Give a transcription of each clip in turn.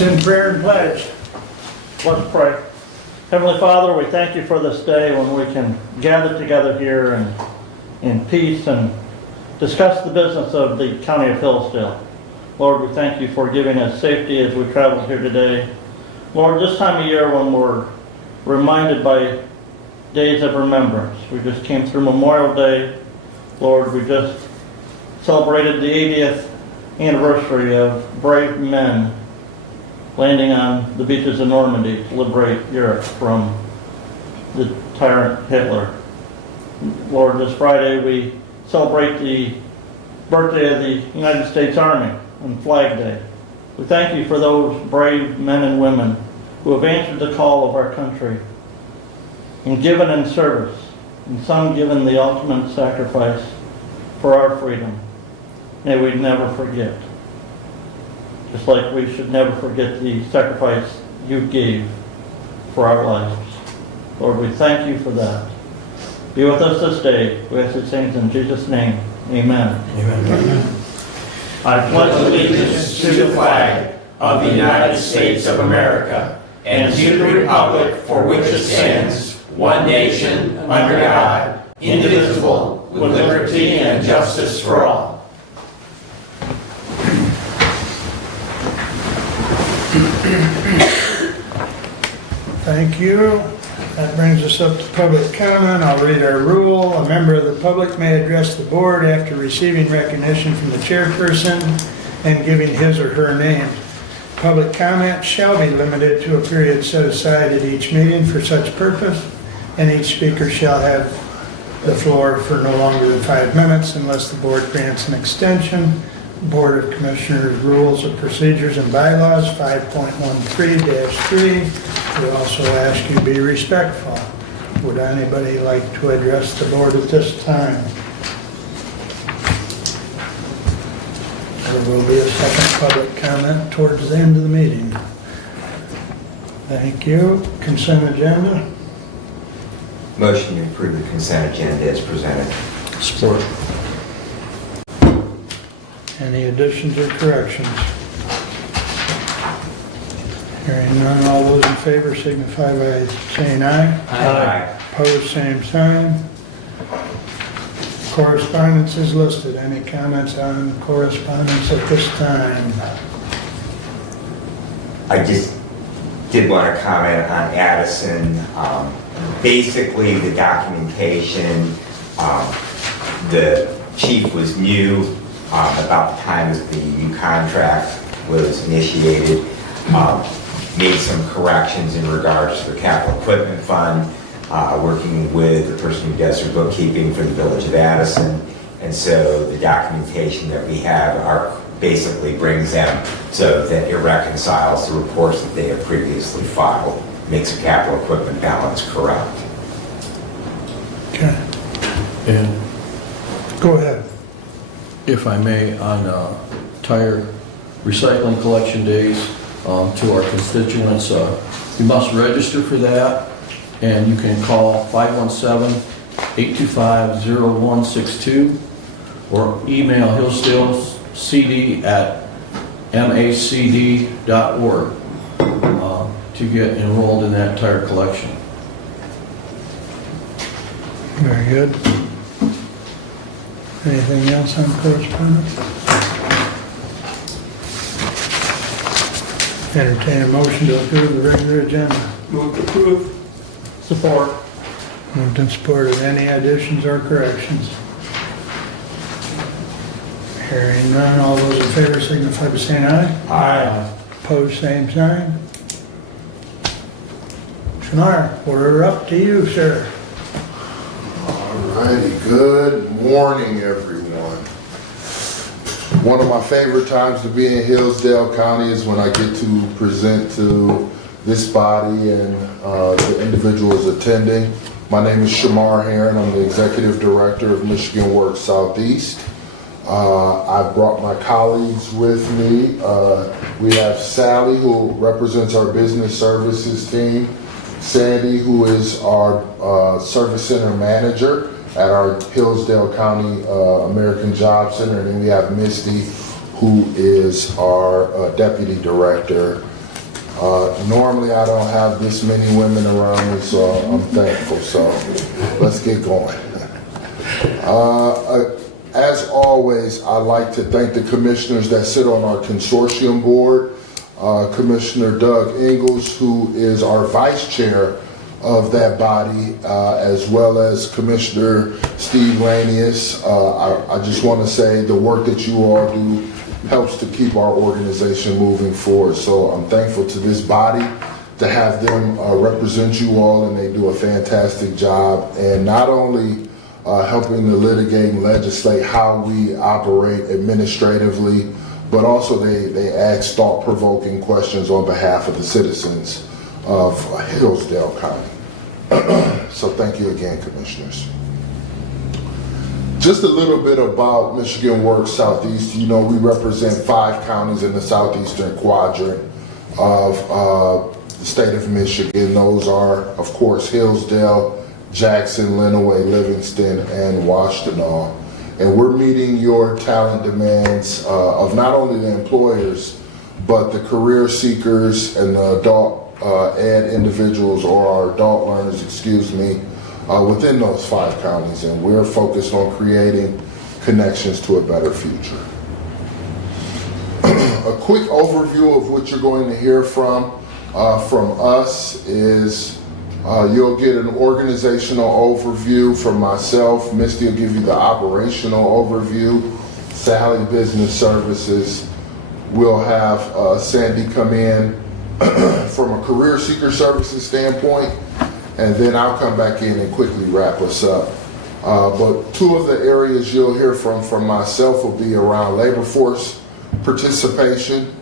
us in prayer and pledge. Let's pray. Heavenly Father, we thank you for this day when we can gather together here in peace and discuss the business of the County of Hillsdale. Lord, we thank you for giving us safety as we travel here today. Lord, this time of year when we're reminded by days of remembrance, we just came through Memorial Day. Lord, we just celebrated the 80th anniversary of brave men landing on the beaches of Normandy to liberate Europe from the tyrant Hitler. Lord, this Friday we celebrate the birthday of the United States Army and Flag Day. We thank you for those brave men and women who have answered the call of our country and given in service, and some given the ultimate sacrifice for our freedom. May we never forget. Just like we should never forget the sacrifice you gave for our lives. Lord, we thank you for that. Be with us this day. We ask these things in Jesus' name. Amen. Amen. I pledge allegiance to the flag of the United States of America and to the republic for which it stands, one nation, under God, indivisible, with liberty and justice for all. Thank you. That brings us up to public comment. I'll read our rule. A member of the public may address the board after receiving recognition from the chairperson and giving his or her name. Public comment shall be limited to a period set aside at each meeting for such purpose, and each speaker shall have the floor for no longer than 5 minutes unless the board grants an extension. Board of Commissioners Rules of Procedures and Bylaws 5.13-3. We also ask you to be respectful. Would anybody like to address the board at this time? There will be a second public comment towards the end of the meeting. Thank you. Consent agenda. Motion to approve the consent agenda as presented. Support. Any additions or corrections? Hearing none, all those in favor signify by saying aye. Aye. Opposed, same sign. Correspondence is listed. Any comments on correspondence at this time? I just did want to comment on Addison. Basically, the documentation, the chief was new about the time that the new contract was initiated. Made some corrections in regards to the capital equipment fund, working with the person who does their bookkeeping for the village of Addison. And so the documentation that we have basically brings them so that it reconciles the reports that they have previously filed, makes the capital equipment balance correct. Okay, And go ahead. if I may, on tire recycling collection days, to our constituents, you must register for that, and you can call 517-825-0162 or email hillsdalecd@macd.org to get enrolled in that tire collection. Very good. Anything else on correspondence? Entertain a motion to approve the regular agenda. Move to approve. Support. Moved and supported. Any additions or corrections? Hearing none, all those in favor signify by saying aye. Aye. Opposed, same sign. Shamar, we're up to you, sir. Alrighty, good morning, everyone. One of my favorite times to be in Hillsdale County is when I get to present to this body and the individuals attending. My name is Shamar Heron. I'm the Executive Director of Michigan Works Southeast. I brought my colleagues with me. We have Sally, who represents our business services team, Sandy, who is our service center manager at our Hillsdale County American Job Center, and then we have Misty, who is our deputy director Normally, I don't have this many women around me, so I'm thankful. So let's get going. As always, I'd like to thank the commissioners that sit on our consortium board. Commissioner Doug Ingalls, who is our vice chair of that body, as well as Commissioner Steve Lanius. I just want to say the work that you all do helps to keep our organization moving forward. So I'm thankful to this body to have them represent you all, and they do a fantastic job. And not only helping to litigate and legislate how we operate administratively, but also they ask thought-provoking questions on behalf of the citizens of Hillsdale County. So thank you again, commissioners. Just a little bit about Michigan Works Southeast. You know, we represent 5 counties in the southeastern quadrant of the state of Michigan. Those are, of course, Hillsdale, Jackson, Lenawee, Livingston, and Washtenaw. And we're meeting your talent demands of not only the employers, but the career seekers and the adult ed individuals, or our adult learners, within those 5 counties. And we're focused on creating connections to a better future. A quick overview of what you're going to hear from us is you'll get an organizational overview from myself. Misty will give you the operational overview. Sally, business services. We'll have Sandy come in from a career seeker services standpoint, and then I'll come back in and quickly wrap us up. But 2 of the areas you'll hear from myself will be around labor force participation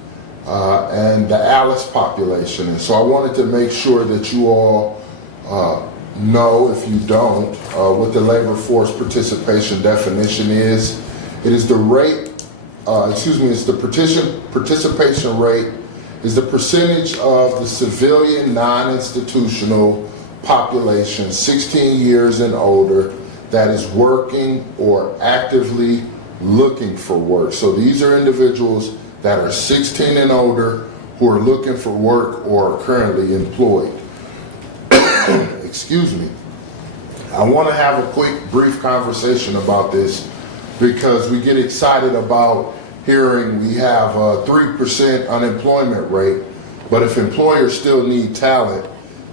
and the ALICE population. And so I wanted to make sure that you all know, if you don't, what the labor force participation definition is. It is the rate, it's the participation rate is the percentage of the civilian non-institutional population 16 years and older that is working or actively looking for work. So these are individuals that are 16 and older who are looking for work or are currently employed. Excuse me. I want to have a quick, brief conversation about this because we get excited about hearing we have a 3% unemployment rate, but if employers still need talent,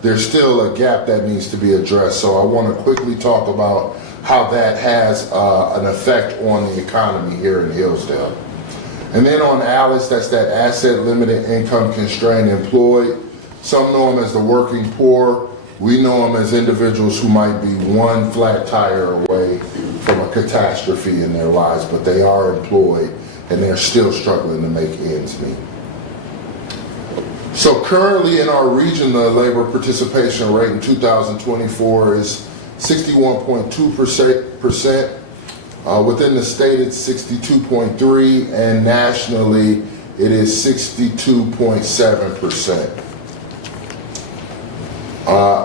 there's still a gap that needs to be addressed. So I want to quickly talk about how that has an effect on the economy here in Hillsdale. And then on ALICE, that's that asset limited income constrained employed. Some know them as the working poor. We know them as individuals who might be one flat tire away from a catastrophe in their lives, but they are employed and they're still struggling to make ends meet. So currently in our region, the labor participation rate in 2024 is 61.2%. Within the state, it's 62.3%, and nationally, it is 62.7%.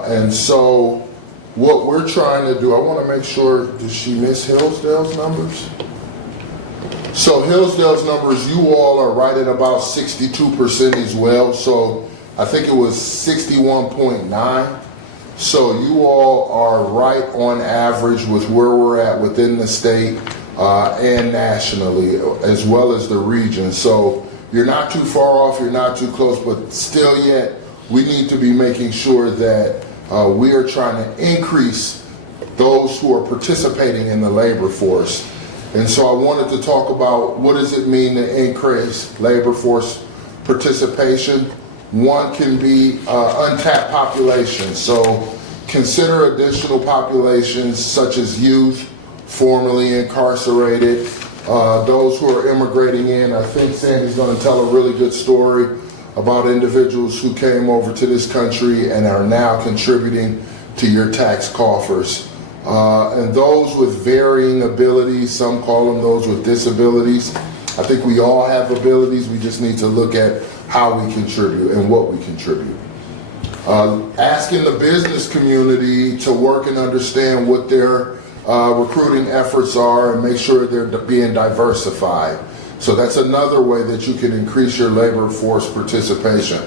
And so what we're trying to do, I want to make sure, did she miss Hillsdale's numbers? So Hillsdale's numbers, you all are right at about 62% as well. So I think it was 61.9. So you all are right on average with where we're at within the state and nationally, as well as the region. So you're not too far off, you're not too close, but still yet, we need to be making sure that we are trying to increase those who are participating in the labor force. And so I wanted to talk about what does it mean to increase labor force participation. One can be untapped population. So consider additional populations such as youth, formerly incarcerated, those who are immigrating in. I think Sandy's going to tell a really good story about individuals who came over to this country and are now contributing to your tax coffers. And those with varying abilities, some call them those with disabilities. I think we all have abilities, we just need to look at how we contribute and what we contribute. Asking the business community to work and understand what their recruiting efforts are and make sure they're being diversified. So that's another way that you can increase your labor force participation.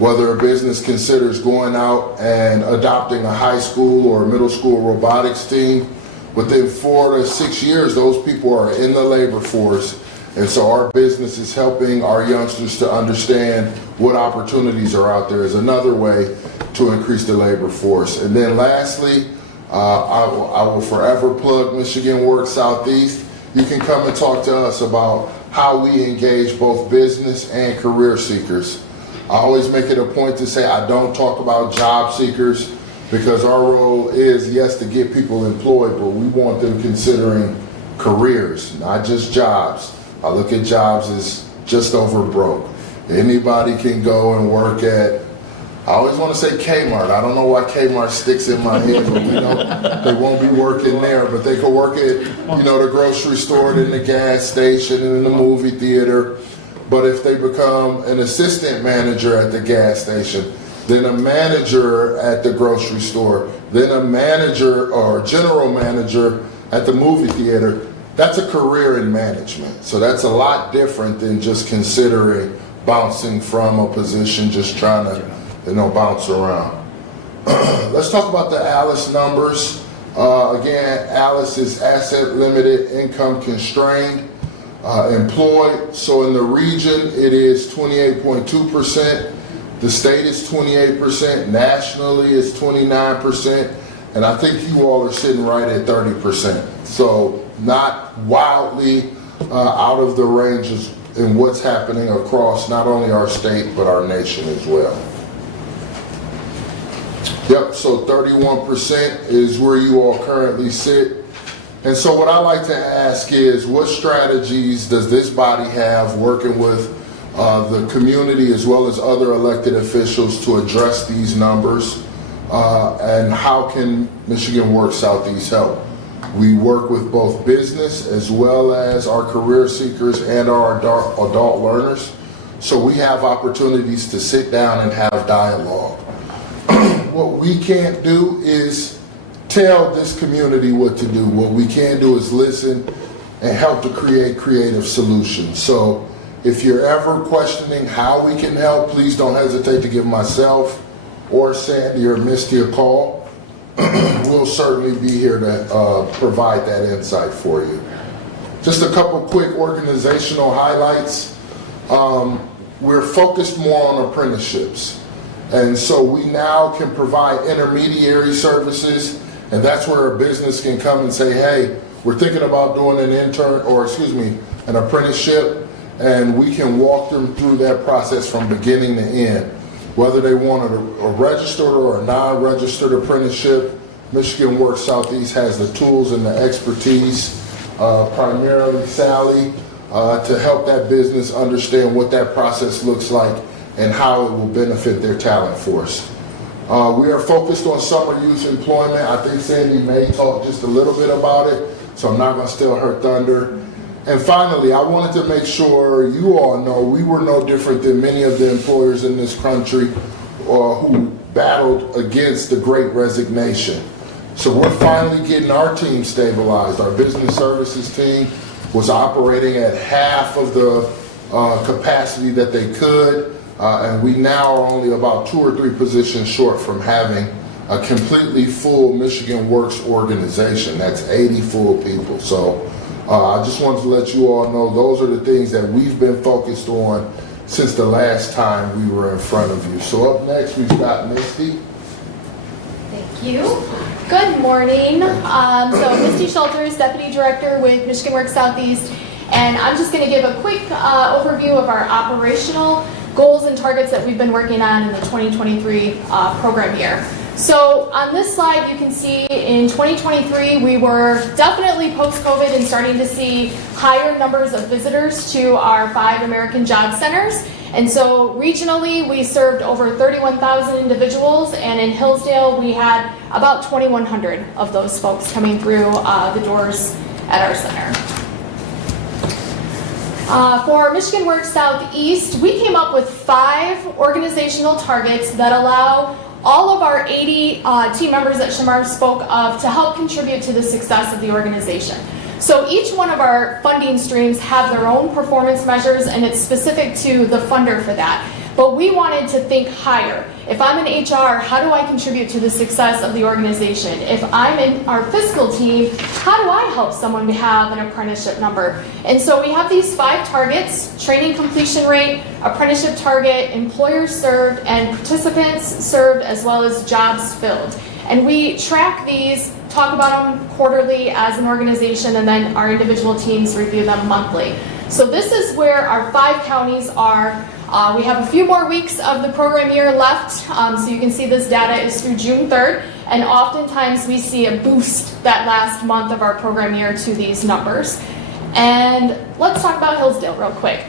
Whether a business considers going out and adopting a high school or middle school robotics team, within 4 to 6 years, those people are in the labor force. And so our business is helping our youngsters to understand what opportunities are out there is another way to increase the labor force. And then lastly, I will forever plug Michigan Works Southeast. You can come and talk to us about how we engage both business and career seekers. I always make it a point to say I don't talk about job seekers because our role is, yes, to get people employed, but we want them considering careers, not just jobs. I look at jobs as just over broke. Anybody can go and work at, I always want to say Kmart. I don't know why Kmart sticks in my head, but you know, they won't be working there, but they could work at, you know, the grocery store, and in the gas station, and in the movie theater. But if they become an assistant manager at the gas station, then a manager at the grocery store, then a manager or general manager at the movie theater, that's a career in management. So that's a lot different than just considering bouncing from a position, just trying to, you know, bounce around. Let's talk about the ALICE numbers. Again, ALICE is asset limited, income constrained, employed. So in the region, it is 28.2%. The state is 28%. Nationally, it's 29%. And I think you all are sitting right at 30%. So not wildly out of the ranges in what's happening across not only our state, but our nation as well. Yep, so 31% is where you all currently sit. And so what I like to ask is, what strategies does this body have working with the community as well as other elected officials to address these numbers? And how can Michigan Works Southeast help? We work with both business as well as our career seekers and our adult learners. So we have opportunities to sit down and have dialogue. What we can't do is tell this community what to do. What we can do is listen and help to create creative solutions. So if you're ever questioning how we can help, please don't hesitate to give myself or Sandy or Misty a call. We'll certainly be here to provide that insight for you. Just a couple quick organizational highlights. We're focused more on apprenticeships. And so we now can provide intermediary services, and that's where a business can come and say, hey, we're thinking about doing an apprenticeship, and we can walk them through that process from beginning to end. Whether they want a registered or a non-registered apprenticeship, Michigan Works Southeast has the tools and the expertise, primarily Sally, to help that business understand what that process looks like and how it will benefit their talent force. We are focused on summer youth employment. I think Sandy may talk just a little bit about it, so I'm not going to steal her thunder. And finally, I wanted to make sure you all know we were no different than many of the employers in this country who battled against the Great Resignation. So we're finally getting our team stabilized. Our business services team was operating at half of the capacity that they could, and we now are only about 2 or 3 positions short from having a completely full Michigan Works organization. That's 80 full people. So I just wanted to let you all know those are the things that we've been focused on since the last time we were in front of you. So up next, we've got Misty. Thank you. Good morning. So Misty Shelters, Deputy Director with Michigan Works Southeast, and I'm just going to give a quick overview of our operational goals and targets that we've been working on in the 2023 program year. So on this slide, you can see in 2023, we were definitely post-COVID and starting to see higher numbers of visitors to our 5 American Job Centers. And so regionally, we served over 31,000 individuals, and in Hillsdale, we had about 2,100 of those folks coming through the doors at our center. For Michigan Works Southeast, we came up with 5 organizational targets that allow all of our 80 team members that Shamar spoke of to help contribute to the success of the organization. So each one of our funding streams have their own performance measures, and it's specific to the funder for that. But we wanted to think higher. If I'm in HR, how do I contribute to the success of the organization? If I'm in our fiscal team, how do I help someone have an apprenticeship number? And so we have these 5 targets: training completion rate, apprenticeship target, employers served, and participants served, as well as jobs filled. And we track these, talk about them quarterly as an organization, and then our individual teams review them monthly. So this is where our 5 counties are. We have a few more weeks of the program year left, so you can see this data is through June 3rd, and oftentimes we see a boost that last month of our program year to these numbers. And let's talk about Hillsdale real quick.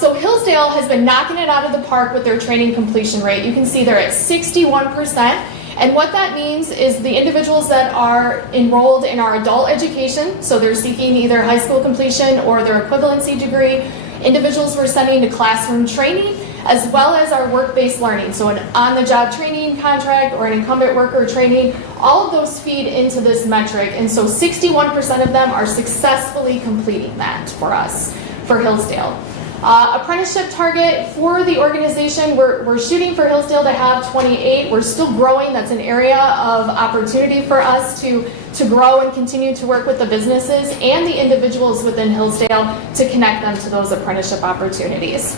So Hillsdale has been knocking it out of the park with their training completion rate. You can see they're at 61%. And what that means is the individuals that are enrolled in our adult education, so they're seeking either high school completion or their equivalency degree, individuals we're sending to classroom training, as well as our work-based learning, so an on-the-job training contract or an incumbent worker training, all of those feed into this metric, and so 61% of them are successfully completing that for us, for Hillsdale. Apprenticeship target for the organization, we're shooting for Hillsdale to have 28. We're still growing. That's an area of opportunity for us to grow and continue to work with the businesses and the individuals within Hillsdale to connect them to those apprenticeship opportunities.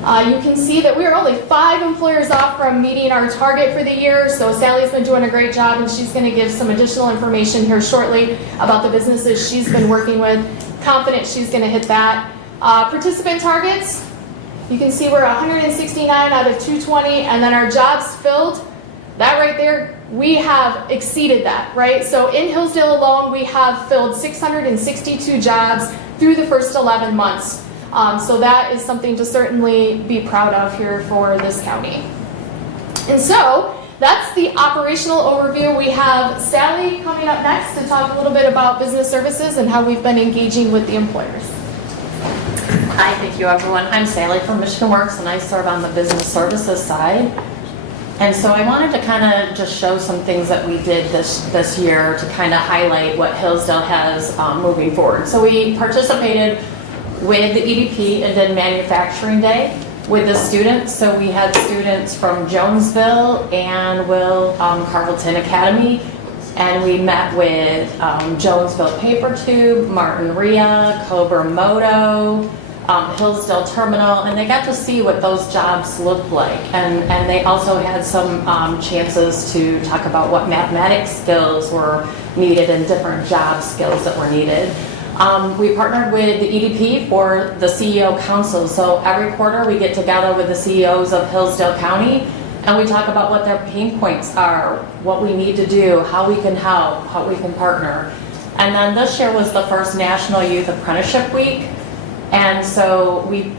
You can see that we're only 5 employers off from meeting our target for the year, so Sally's been doing a great job, and she's going to give some additional information here shortly about the businesses she's been working with. Confident she's going to hit that. Participant targets, you can see we're 169 out of 220, and then our jobs filled, that right there, we have exceeded that, right? So in Hillsdale alone, we have filled 662 jobs through the first 11 months. So that is something to certainly be proud of here for this county. And so that's the operational overview. We have Sally coming up next to talk a little bit about business services and how we've been engaging with the employers. Hi, thank you everyone. I'm Sally from Michigan Works, and I serve on the business services side. And so I wanted to kind of just show some things that we did this year to kind of highlight what Hillsdale has moving forward. So we participated with the EDP and did Manufacturing Day with the students. So we had students from Jonesville and Carrollton Academy, and we met with Jonesville Paper Tube, Martin Ria, Cobra Moto, Hillsdale Terminal, and they got to see what those jobs looked like. And they also had some chances to talk about what mathematics skills were needed and different job skills that were needed. We partnered with the EDP for the CEO Council. So every quarter we get together with the CEOs of Hillsdale County, and we talk about what their pain points are, what we need to do, how we can help, how we can partner. And then this year was the first National Youth Apprenticeship Week. And so we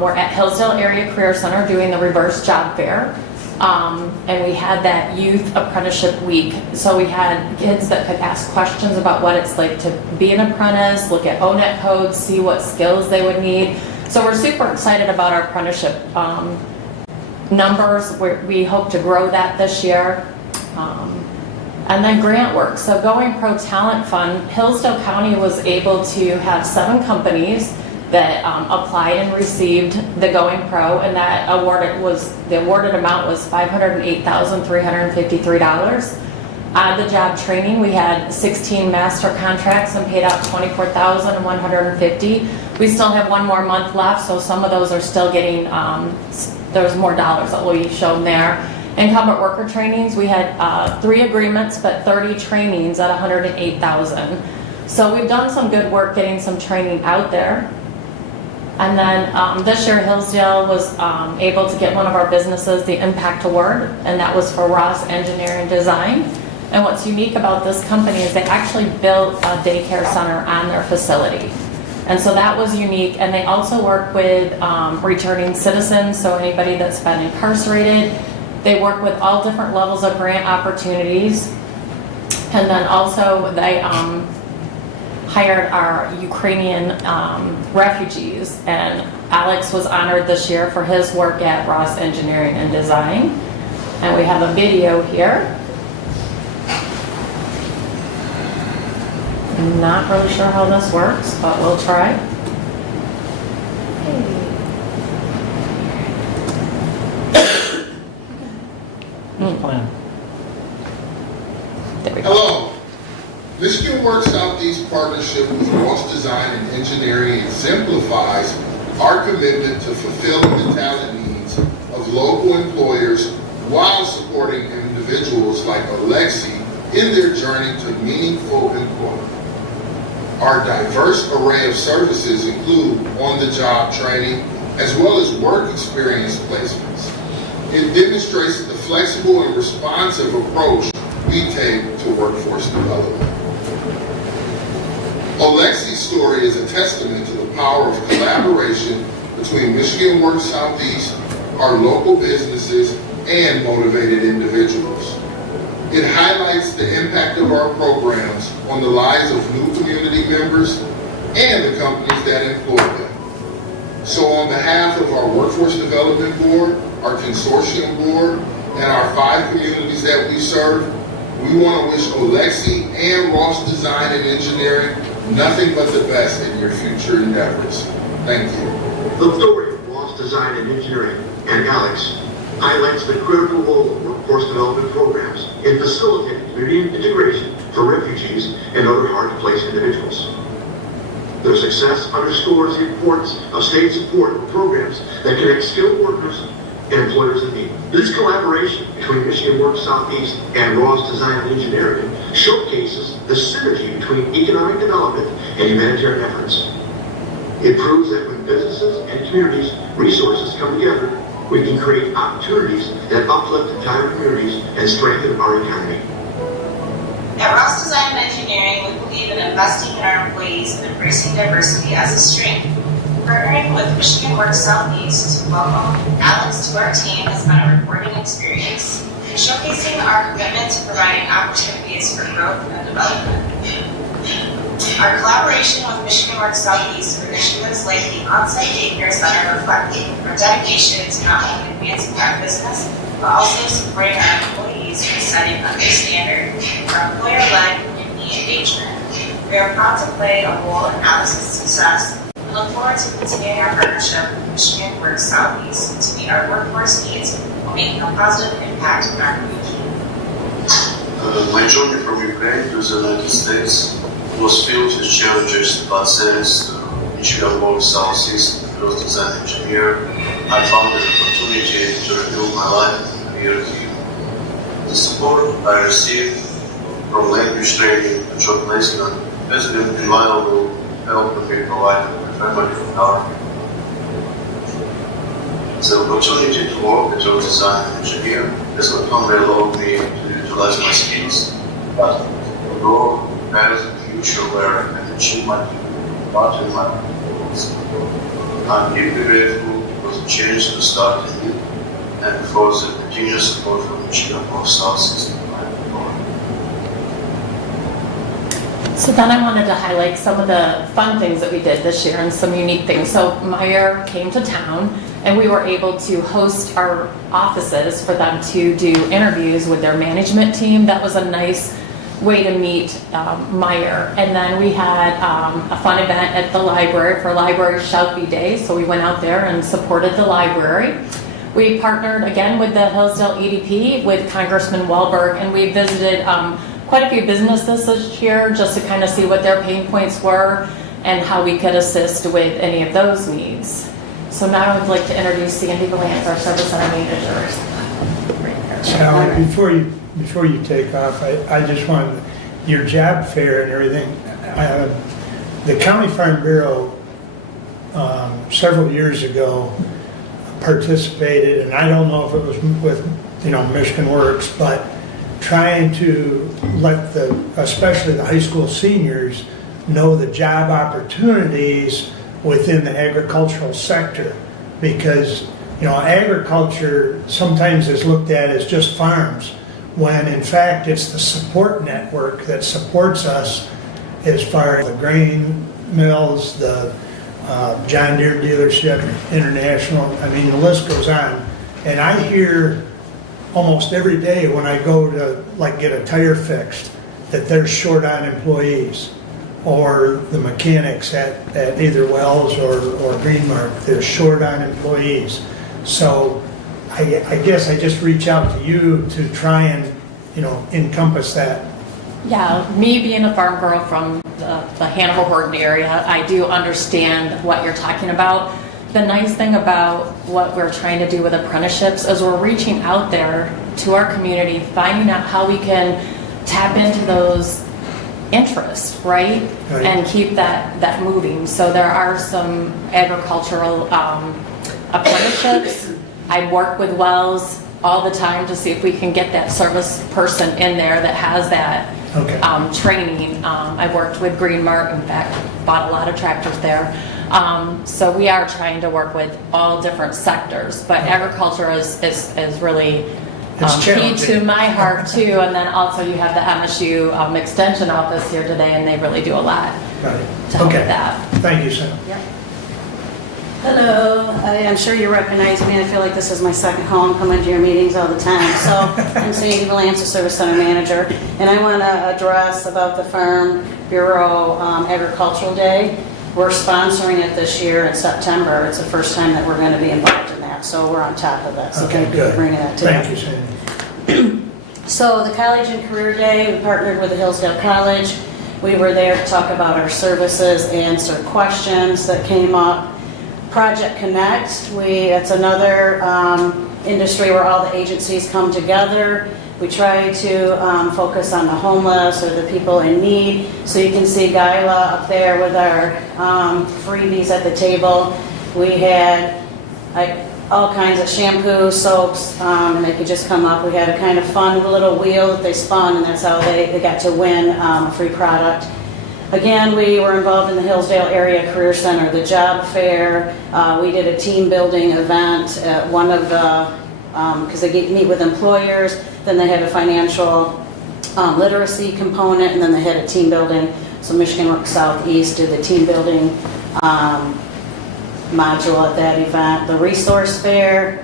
were at Hillsdale Area Career Center doing the reverse job fair. And we had that youth apprenticeship week. So we had kids that could ask questions about what it's like to be an apprentice, look at ONET codes, see what skills they would need. So we're super excited about our apprenticeship numbers. We hope to grow that this year. And then grant work. So Going Pro Talent Fund, Hillsdale County was able to have 7 companies that applied and received the Going Pro, and that the awarded amount was $508,353. Out of the job training, we had 16 master contracts and paid out $24,150. We still have 1 more month left, so some of those are still getting, there's more dollars that will be shown there. Incumbent worker trainings, we had 3 agreements, but 30 trainings at $108,000. So we've done some good work getting some training out there. And then this year, Hillsdale was able to get one of our businesses the Impact Award, and that was for Ross Engineering Design. And what's unique about this company is they actually built a daycare center on their facility. And so that was unique. And they also work with returning citizens, so anybody that's been incarcerated. They work with all different levels of grant opportunities. And then also they hired our Ukrainian refugees, and Alex was honored this year for his work at Ross Engineering and Design. And we have a video here. I'm not really sure how this works, but we'll try. his plan. There we go. Hello. Michigan Works Southeast partnership with Ross Design and Engineering exemplifies our commitment to fulfilling the talent needs of local employers while supporting individuals like Alexi in their journey to meaningful employment. Our diverse array of services include on-the-job training as well as work experience placements. It demonstrates the flexible and responsive approach we take to workforce development. Alexi's story is a testament to the power of collaboration between Michigan Works Southeast, our local businesses, and motivated individuals. It highlights the impact of our programs on the lives of new community members and the companies that employ them. So on behalf of our Workforce Development Board, our Consortium Board, and our 5 communities that we serve, we want to wish Alexi and Ross Design and Engineering nothing but the best in your future endeavors. Thank you. The story of Ross Design and Engineering and Alex highlights the critical role of workforce development programs in facilitating community integration for refugees and other hard-to-place individuals. Their success underscores the importance of state support for programs that connect skilled workers and employers in need. This collaboration between Michigan Works Southeast and Ross Design and Engineering showcases the synergy between economic development and humanitarian efforts. It proves that when businesses and communities' resources come together, we can create opportunities that uplift entire communities and strengthen our economy. At Ross Design and Engineering, we believe in investing in our employees and embracing diversity as a strength. Partnering with Michigan Works Southeast to welcome Alex to our team has been a rewarding experience, showcasing our commitment to providing opportunities for growth and development. Our collaboration with Michigan Works Southeast for initiatives like the on-site daycare center reflect our dedication to not only advancing our business, but also supporting our employees by setting a new standard for employer-led community engagement. We are proud to play a role in Alex's success and look forward to continuing our partnership with Michigan Works Southeast to meet our workforce needs while making a positive impact in our community. My journey from Ukraine to the United States was filled with challenges, but thanks to Michigan Works Southeast Ross Design Engineer, I found an opportunity to rebuild my life and career here. The support I received from language training and job placement has been invaluable help to be provided to my family and our community. The opportunity to work as a design engineer has not only allowed me to utilize my skills, but to grow as a future where I can achieve my part in my goals. I'm deeply grateful for the chance to start anew and for the continuous support from Michigan Works Southeast. So then I wanted to highlight some of the fun things that we did this year and some unique things. So Meyer came to town and we were able to host our offices for them to do interviews with their management team. That was a nice way to meet Meyer. And then we had a fun event at the library for Library Shelfie Day. So we went out there and supported the library. We partnered again with the Hillsdale EDP with Congressman Wahlberg, and we visited quite a few businesses this year just to kind of see what their pain points were and how we could assist with any of those needs. So now I would like to introduce Sandy Gallant, our service center manager. Sally, before you take off, I just wanted, your job fair and everything, the County Farm Bureau several years ago participated, and I don't know if it was with Michigan Works, but trying to let especially the high school seniors know the job opportunities within the agricultural sector, because agriculture sometimes is looked at as just farms, when in fact it's the support network that supports us as far as the grain mills, the John Deere dealership, international, the list goes on. And I hear almost every day when I go to get a tire fixed that they're short on employees, or the mechanics at either Wells or Greenmark, they're short on employees. So I guess I just reach out to you to try and, encompass that. Yeah, me being a farm girl from the Hanover-Horton area, I do understand what you're talking about. The nice thing about what we're trying to do with apprenticeships is we're reaching out there to our community, finding out how we can tap into those interests, right? Right. And keep that moving. So there are some agricultural apprenticeships. I work with Wells all the time to see if we can get that service person in there that has that Okay. training. I worked with Green Mart, in fact, bought a lot of tractors there. So we are trying to work with all different sectors, but agriculture is really It's key challenging. to my heart too. And then also you have the MSU Extension Office here today, and they really do a lot Got it. to help Okay. with that. Thank you, Sam. Yep. Hello, I'm sure you recognize me. I feel like this is my second home, coming to your meetings all the time. So I'm Sandy Valencia, Service Center Manager, and I want to address about the Farm Bureau Agricultural Day. We're sponsoring it this year in September. It's the first time that we're going to be involved in that, so we're on top of it. So Okay, thank you for good. bringing that to Thank us. you, Sandy. So the College and Career Day, we partnered with the Hillsdale College. We were there to talk about our services, answer questions that came up. Project Connect, it's another industry where all the agencies come together. We try to focus on the homeless or the people in need. So you can see Guyla up there with our freebies at the table. We had all kinds of shampoo, soaps, and they could just come up. We had a kind of fun little wheel that they spun, and that's how they got to win a free product. Again, we were involved in the Hillsdale Area Career Center, the job fair. We did a team building event at one of the, because they meet with employers, then they had a financial literacy component, and then they had a team building. So Michigan Works Southeast did the team building module at that event. The resource fair,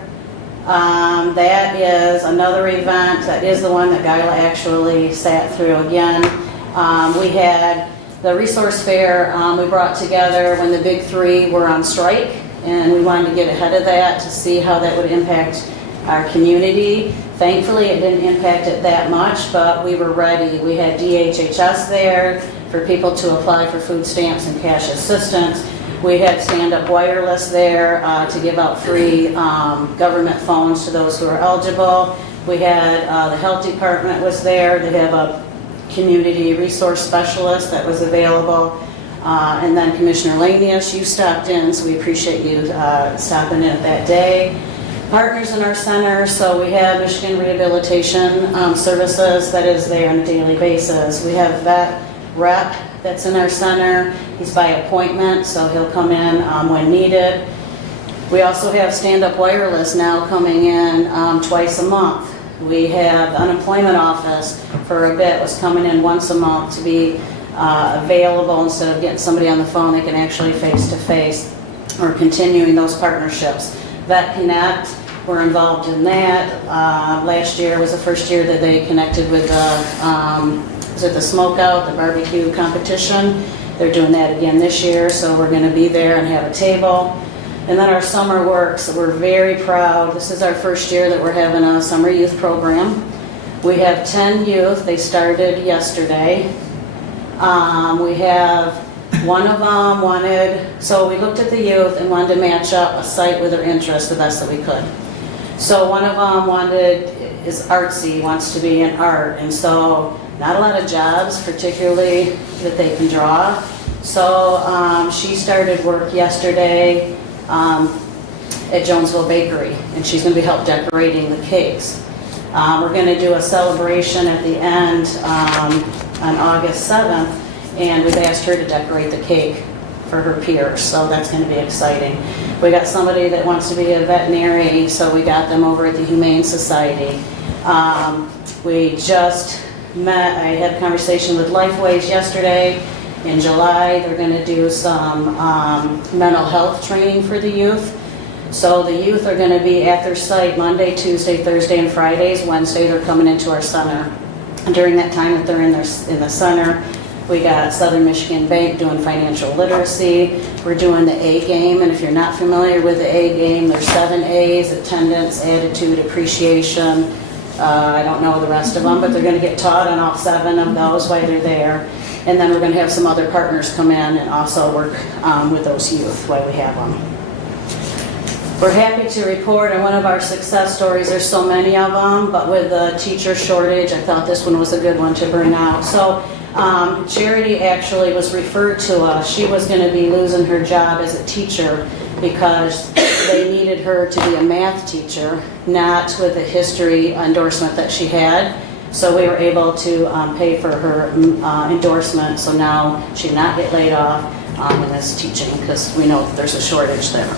that is another event. That is the one that Guyla actually sat through again. We had the resource fair we brought together when the big three were on strike, and we wanted to get ahead of that to see how that would impact our community. Thankfully, it didn't impact it that much, but we were ready. We had DHHS there for people to apply for food stamps and cash assistance. We had Stand Up Wireless there to give out free government phones to those who are eligible. We had the health department was there. They have a community resource specialist that was available. And then Commissioner Lanius, you stopped in, so we appreciate you stopping in that day. Partners in our center, so we have Michigan Rehabilitation Services that is there on a daily basis. We have vet rep that's in our center. He's by appointment, so he'll come in when needed. We also have Stand Up Wireless now coming in twice a month. We have the unemployment office for a bit was coming in once a month to be available. Instead of getting somebody on the phone, they can actually face-to-face. We're continuing those partnerships. Vet Connect, we're involved in that. Last year was the first year that they connected with the smokeout, the barbecue competition. They're doing that again this year, so we're going to be there and have a table. And then our summer works, we're very proud. This is our first year that we're having a summer youth program. We have 10 youth. They started yesterday. We have one of them wanted, so we looked at the youth and wanted to match up a site with their interest the best that we could. So one of them is artsy, wants to be in art, and so not a lot of jobs, particularly that they can draw. So she started work yesterday at Jonesville Bakery, and she's going to be help decorating the cakes. We're going to do a celebration at the end on August 7th, and we've asked her to decorate the cake for her peers, so that's going to be exciting. We got somebody that wants to be a veterinary, so we got them over at the Humane Society. We just met, I had a conversation with Lifeways yesterday. In July, they're going to do some mental health training for the youth. So the youth are going to be at their site Monday, Tuesday, Thursday, and Fridays. Wednesday, they're coming into our center. And during that time that they're in the center, We got Southern Michigan Bank doing financial literacy. We're doing the A game, and if you're not familiar with the A game, there's 7 A's: attendance, attitude, appreciation. I don't know the rest of them, but they're going to get taught on all 7 of those while they're there. And then we're going to have some other partners come in and also work with those youth while we have them. We're happy to report on one of our success stories. There's so many of them, but with the teacher shortage, I thought this one was a good one to bring out. So Charity actually was referred to us. She was going to be losing her job as a teacher because they needed her to be a math teacher, not with the history endorsement that she had. So we were able to pay for her endorsement, so now she did not get laid off in this teaching because we know that there's a shortage there.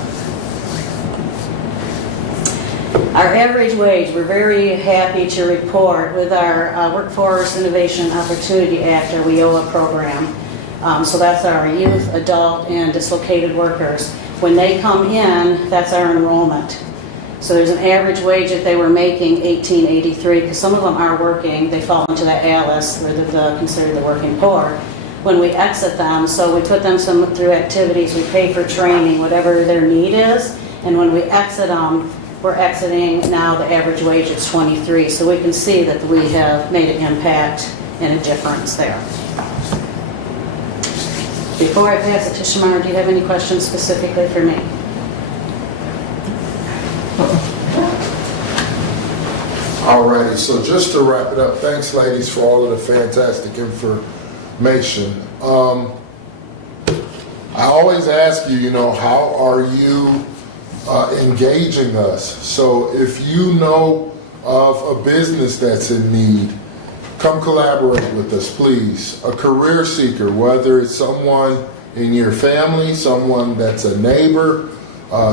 Our average wage, we're very happy to report with our Workforce Innovation Opportunity Act, our WIOA program. So that's our youth, adult, and dislocated workers. When they come in, that's our enrollment. So there's an average wage that they were making $18.83, because some of them are working, they fall into that ALICE, where they're considered the working poor. When we exit them, so we put them through activities, we pay for training, whatever their need is, and when we exit them, we're exiting now the average wage is 23, so we can see that we have made an impact and a difference there. Before I pass it to Shamar, do you have any questions specifically for me? Alrighty, so just to wrap it up, thanks ladies for all of the fantastic information. I always ask you, how are you engaging us? So if you know of a business that's in need, come collaborate with us, please. A career seeker, whether it's someone in your family, someone that's a neighbor,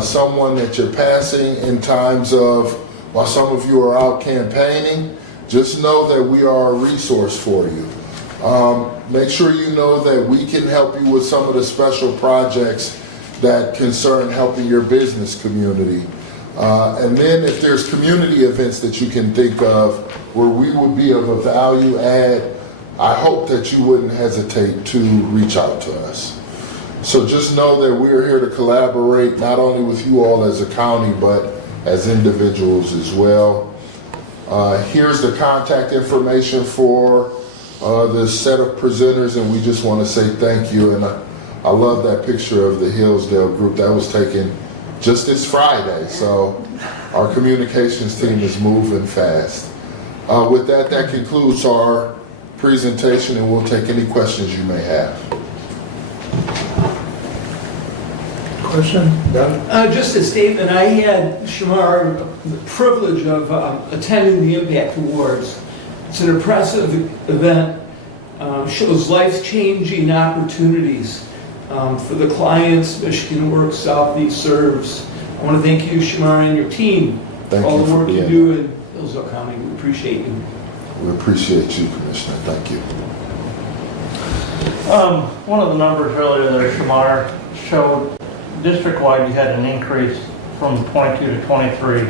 someone that you're passing in times of, while some of you are out campaigning, just know that we are a resource for you. Make sure you know that we can help you with some of the special projects that concern helping your business community. And then if there's community events that you can think of where we would be of a value add, I hope that you wouldn't hesitate to reach out to us. So just know that we're here to collaborate not only with you all as a county, but as individuals as well. Here's the contact information for the set of presenters, and we just want to say thank you. And I love that picture of the Hillsdale group. That was taken just this Friday, so our communications team is moving fast. With that, that concludes our presentation, and we'll take any questions you may have. Question? Doug? Just a statement. I had, Shamar, the privilege of attending the Impact Awards. It's an impressive event, shows life-changing opportunities for the clients Michigan Works Southeast serves. I want to thank you, Shamar, and your team for all the work you do in Hillsdale County. We appreciate you. We appreciate you, Commissioner. Thank you. One of the numbers earlier there, Shamar, showed district-wide you had an increase from 22 to 23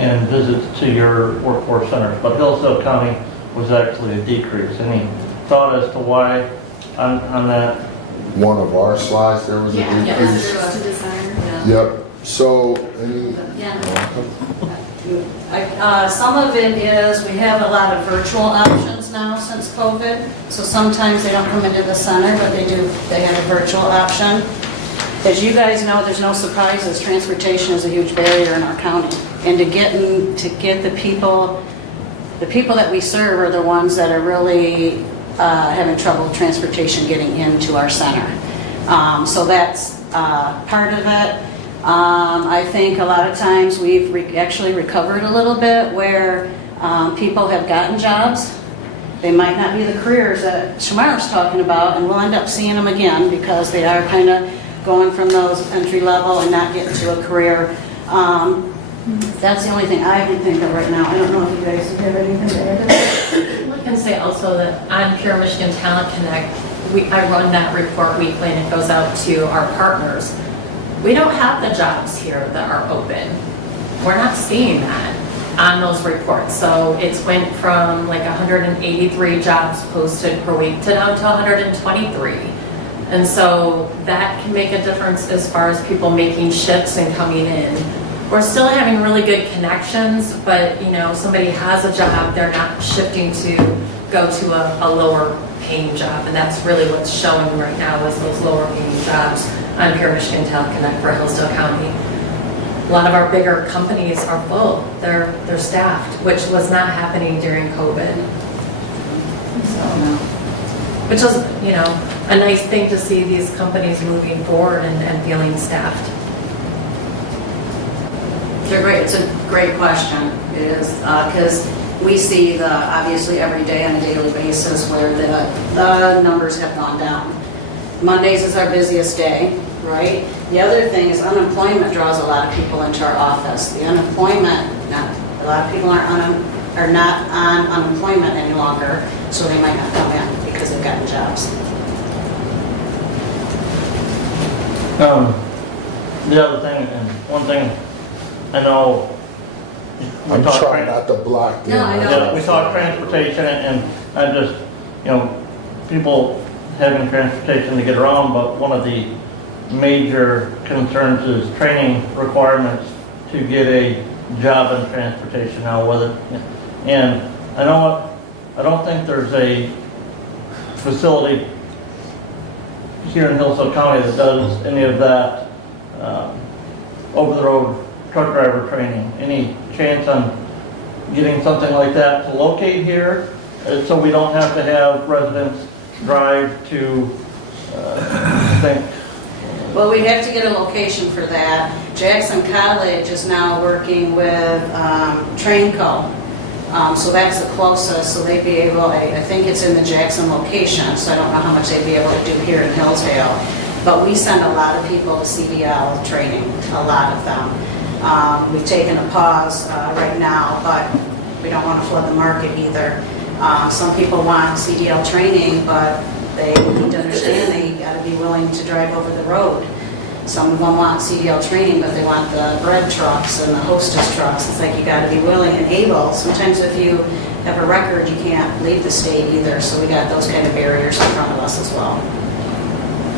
in visits to your workforce centers, but Hillsdale County was actually a decrease. Any thought as to why on that? One of our slides, there was a decrease. Yep. So, some of it is we have a lot of virtual options now since COVID. So sometimes they don't come into the center, but they have a virtual option. As you guys know, there's no surprises. Transportation is a huge barrier in our county. And to get the people that we serve are the ones that are really having trouble with transportation getting into our center. So that's part of it. I think a lot of times we've actually recovered a little bit where people have gotten jobs. They might not be the careers that Shamar's talking about, and we'll end up seeing them again because they are kind of going from those entry level and not getting to a career. That's the only thing I can think of right now. I don't know if you guys have anything to add to that. I can say also that on Pure Michigan Talent Connect, I run that report weekly and it goes out to our partners. We don't have the jobs here that are open. We're not seeing that. on those reports. So it's went from like 183 jobs posted per week to down to 123. And so that can make a difference as far as people making shifts and coming in. We're still having really good connections, but somebody has a job, they're not shifting to go to a lower paying job. And that's really what's showing right now is those lower paying jobs on Pure Michigan Teleconnect for Hillsdale County. A lot of our bigger companies are full, they're staffed, which was not happening during COVID. So, which is, a nice thing to see these companies moving forward and feeling staffed. It's a great question. It is, because we see obviously every day on a daily basis where the numbers have gone down. Mondays is our busiest day, right? The other thing is unemployment draws a lot of people into our office. The unemployment, a lot of people are not on unemployment any longer, so they might not come in because they've gotten jobs. The other thing, and one thing I know, I'm trying not to block them. No, I know. yeah, we talk transportation, and I just, people having transportation to get around, but one of the major concerns is training requirements to get a job in transportation now, and I don't think there's a facility here in Hillsdale County that does any of that over-the-road truck driver training. Any chance on getting something like that to locate here, so we don't have to have residents drive to, Well, we have to get a location for that. Jackson College is now working with Trainco. So that's the closest, so they'd be able, I think it's in the Jackson location, so I don't know how much they'd be able to do here in Hillsdale. But we send a lot of people to CDL training, a lot of them. We've taken a pause right now, but we don't want to flood the market either. Some people want CDL training, but they need to understand they got to be willing to drive over the road. Some of them want CDL training, but they want the bread trucks and the hostess trucks. It's like you got to be willing and able. Sometimes if you have a record, you can't leave the state either. So we got those kind of barriers in front of us as well.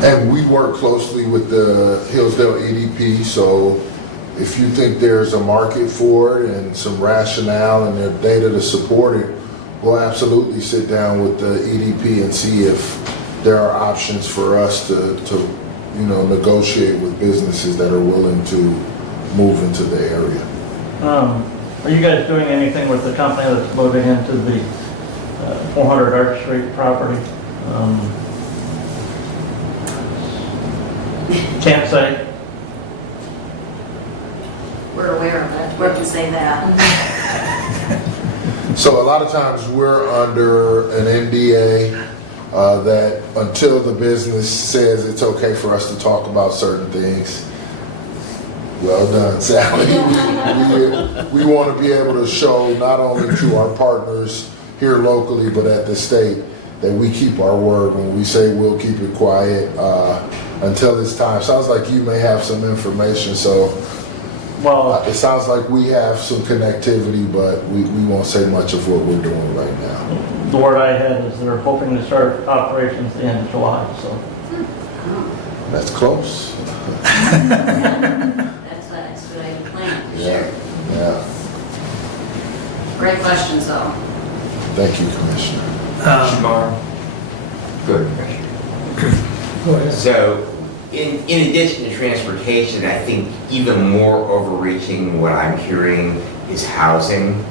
And we work closely with the Hillsdale EDP, so if you think there's a market for it and some rationale and there's data to support it, we'll absolutely sit down with the EDP and see if there are options for us to negotiate with businesses that are willing to move into the area. are you guys doing anything with the company that's moving into the 400 Arch Street property? Can't say. We're aware of it. We can say that. So a lot of times we're under an NDA that until the business says it's okay for us to talk about certain things. Well done, Sally. we want to be able to show not only to our partners here locally, but at the state, that we keep our word when we say we'll keep it quiet until it's time. Sounds like you may have some information, so it sounds like we have some connectivity, but we won't say much of what we're doing right now. The word I had is they're hoping to start operations at the end of July, so. That's close. That's an expedited plan, for sure. Yeah. Great questions, though. Thank you, Commissioner. Shamar? Good. Go ahead. So, in addition to transportation, I think even more overreaching what I'm hearing is housing.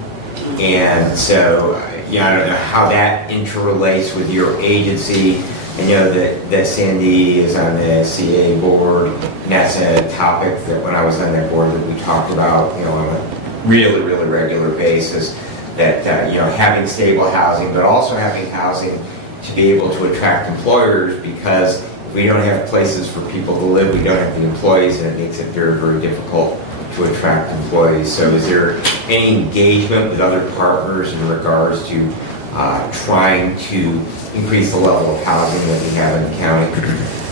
And so, I don't know how that interrelates with your agency. I know that Sandy is on the CA board, and that's a topic that when I was on that board that we talked about, on a really, really regular basis, that, having stable housing, but also having housing to be able to attract employers, because if we don't have places for people to live, we don't have the employees, and it makes it very, very difficult to attract employees. So is there any engagement with other partners in regards to trying to increase the level of housing that we have in the county?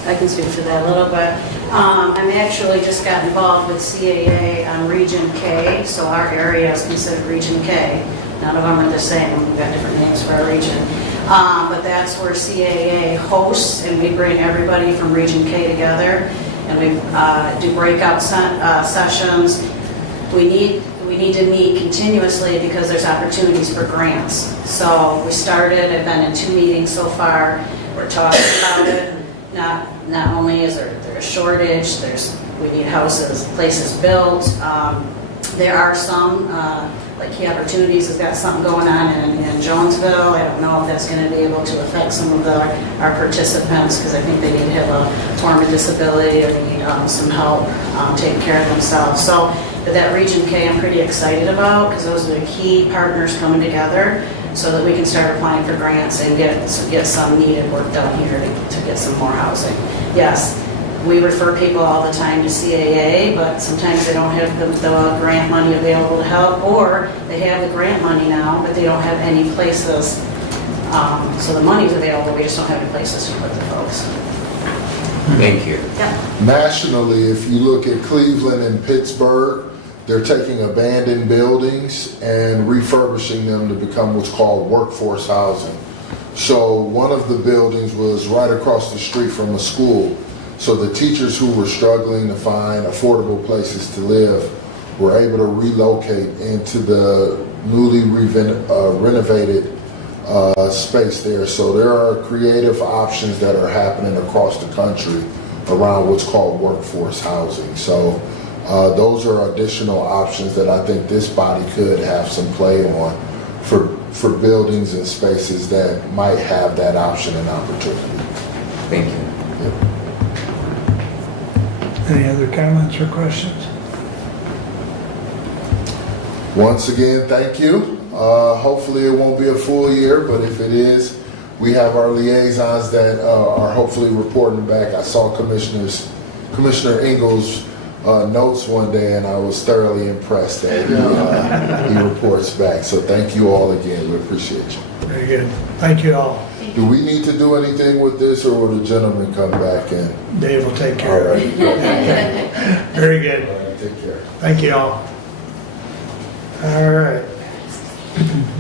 I can speak to that a little bit. I'm actually just got involved with CAA on Region K, so our area is considered Region K. None of them are the same, we've got different names for our region. But that's where CAA hosts, and we bring everybody from Region K together, and we do breakout sessions. We need to meet continuously because there's opportunities for grants. So we started, I've been in 2 meetings so far, we're talking about it. Not only is there a shortage, we need houses, places built. There are some, like Key Opportunities has got something going on in Jonesville. I don't know if that's going to be able to affect some of our participants because I think they need to have a form of disability or need some help taking care of themselves. So, but that Region K I'm pretty excited about because those are the key partners coming together so that we can start applying for grants and get some needed work done here to get some more housing. Yes, we refer people all the time to CAA, but sometimes they don't have the grant money available to help, or they have the grant money now, but they don't have any places. So the money's available, we just don't have any places to put the folks. Thank you. Yeah. Nationally, if you look at Cleveland and Pittsburgh, they're taking abandoned buildings and refurbishing them to become what's called workforce housing. So one of the buildings was right across the street from a school. So the teachers who were struggling to find affordable places to live were able to relocate into the newly renovated space there. So there are creative options that are happening across the country around what's called workforce housing. So those are additional options that I think this body could have some play on for buildings and spaces that might have that option and opportunity. Thank you. Yep. Any other comments or questions? Once again, thank you. Hopefully it won't be a full year, but if it is, we have our liaisons that are hopefully reporting back. I saw Commissioner Ingles' notes one day, and I was thoroughly impressed that he reports back. So thank you all again. We appreciate you. Very good. Thank you all. Do we need to do anything with this, or will the gentleman come back in? Dave will take care of it. Very good. All right, take care. Thank you all. All right.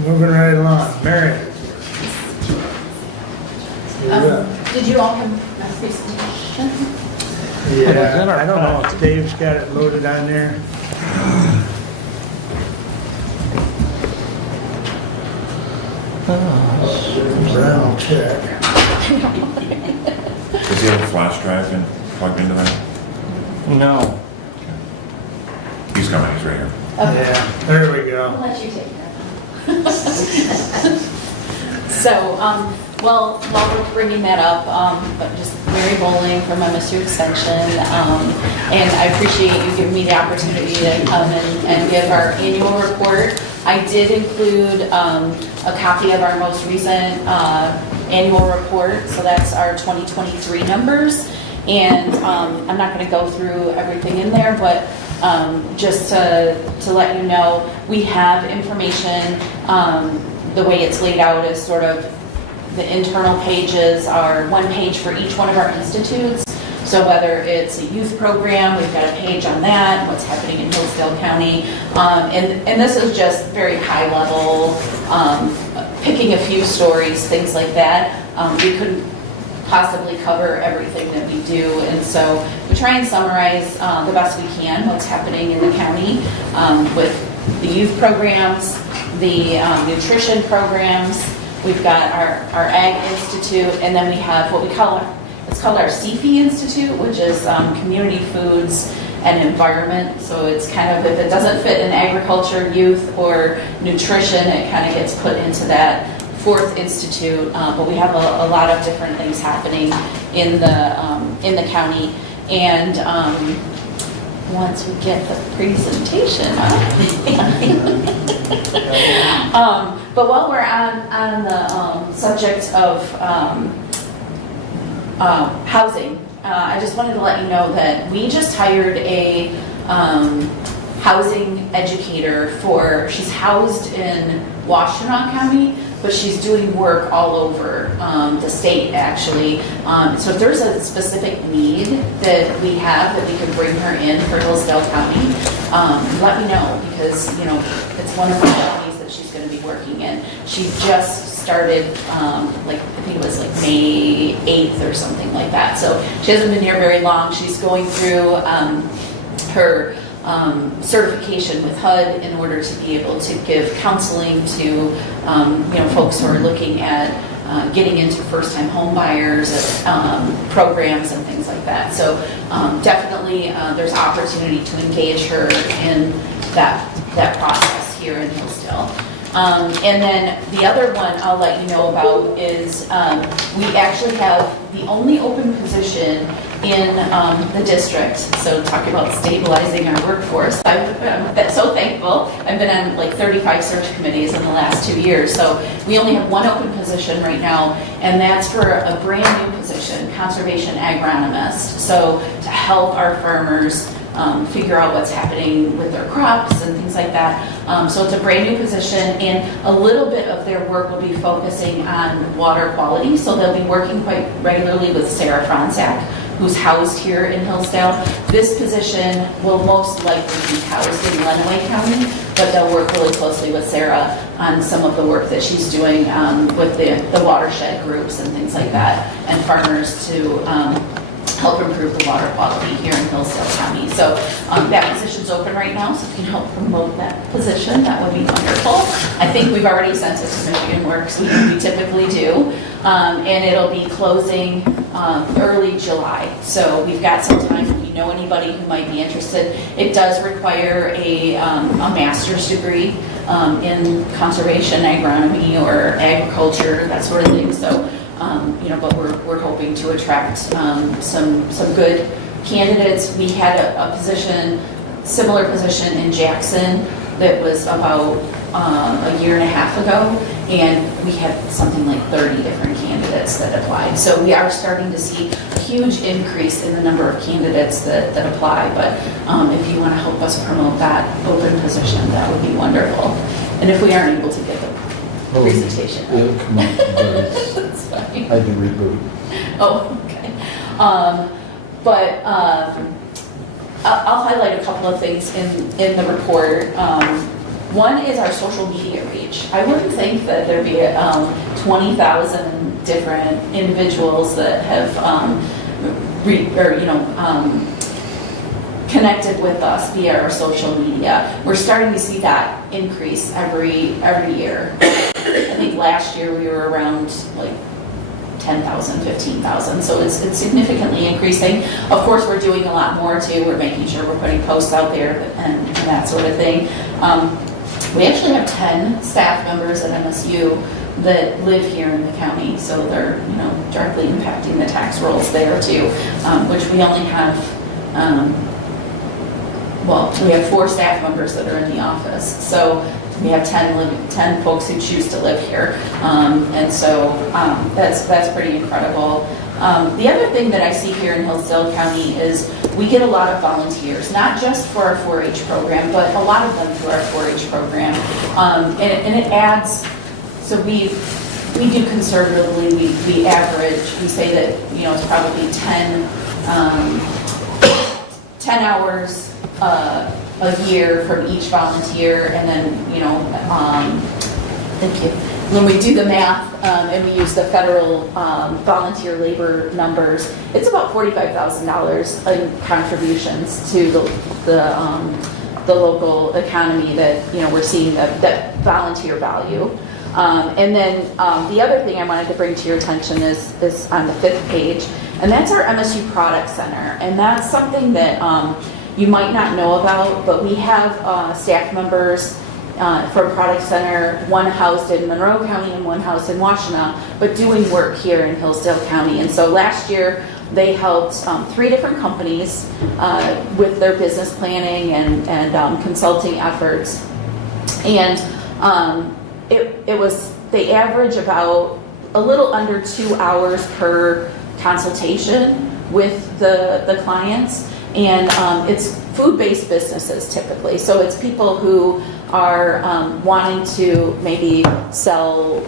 Moving right along. Mary. You're up. Did you all have a presentation? Yeah, I don't know if Dave's got it loaded on there. Brown check. Does he have a flash drive and plugged into that? No. He's coming, he's right here. Yeah, there we I'll go. let you take that. So, well, while we're bringing that up, but just Mary Bowling from MSU Extension, and I appreciate you giving me the opportunity to come and give our annual report. I did include a copy of our most recent annual report, so that's our 2023 numbers. And I'm not going to go through everything in there, but just to let you know, we have information. The way it's laid out is sort of the internal pages are one page for each one of our institutes. So whether it's a youth program, we've got a page on that, what's happening in Hillsdale County. And this is just very high level, picking a few stories, things like that. We couldn't possibly cover everything that we do. And so we try and summarize the best we can what's happening in the county with the youth programs, the nutrition programs. We've got our Ag Institute, and then we have what we call it's called our CFE Institute, which is Community Foods and Environment. So it's kind of, if it doesn't fit in agriculture, youth, or nutrition, it kind of gets put into that fourth institute. But we have a lot of different things happening in the county. And once we get the presentation up. But while we're on the subject of housing, I just wanted to let you know that we just hired a housing educator she's housed in Washtenaw County, but she's doing work all over the state, actually. So if there's a specific need that we have that we could bring her in for Hillsdale County, let me know, because, it's one of the counties that she's going to be working in. She just started, I think it was like May 8th or something like that. So she hasn't been here very long. She's going through her certification with HUD in order to be able to give counseling to folks who are looking at getting into first-time home buyers, programs and things like that. So definitely there's opportunity to engage her in that process here in Hillsdale. And then the other one I'll let you know about is we actually have the only open position in the district. So talking about stabilizing our workforce, I'm so thankful. I've been on like 35 search committees in the last 2 years. So we only have one open position right now, and that's for a brand new position, conservation agronomist. So to help our farmers figure out what's happening with their crops and things like that. So it's a brand new position, and a little bit of their work will be focusing on water quality. So they'll be working quite regularly with Sarah Franczak, who's housed here in Hillsdale. This position will most likely be housed in Lenawee County, but they'll work really closely with Sarah on some of the work that she's doing with the watershed groups and things like that, and farmers to help improve the water quality here in Hillsdale County. So that position's open right now, so if you can help promote that position, that would be wonderful. I think we've already sent it to Michigan Works, we typically do, and it'll be closing early July. So we've got some time if you know anybody who might be interested. It does require a master's degree in conservation, agronomy, or agriculture, that sort of thing. So but we're hoping to attract some good candidates. We had a position, similar position in Jackson that was about a year and a half ago, and we had something like 30 different candidates that applied. So we are starting to see a huge increase in the number of candidates that apply, but if you want to help us promote that open position, that would be wonderful. And if we aren't able to get the presentation. It'll come up, That's fine. I had to reboot. Oh, okay. I'll highlight a couple of things in the report. One is our social media reach. I wouldn't think that there'd be 20,000 different individuals that have connected with us via our social media. We're starting to see that increase every year. I think last year we were around like 10,000, 15,000, so it's significantly increasing. Of course, we're doing a lot more too. We're making sure we're putting posts out there and that sort of thing. We actually have 10 staff members at MSU that live here in the county, so they're directly impacting the tax rolls there too, which we only have. We have 4 staff members that are in the office, so we have 10 folks who choose to live here, and so that's pretty incredible. The other thing that I see here in Hillsdale County is we get a lot of volunteers, not just for our 4-H program, but a lot of them through our 4-H program, and it adds. So we do conservatively. We average. We say that it's probably 10 hours a year from each volunteer, and then thank you. When we do the math and we use the federal volunteer labor numbers, it's about $45,000 in contributions to the local economy that we're seeing that volunteer value. And then the other thing I wanted to bring to your attention is on the 5th page, and that's our MSU Product Center, and that's something that you might not know about, but we have staff members from Product Center, one housed in Monroe County and one housed in Washtenaw, but doing work here in Hillsdale County. And so last year they helped 3 different companies with their business planning and consulting efforts. And they average about a little under 2 hours per consultation with the clients. And food-based businesses typically. So it's people who are wanting to maybe sell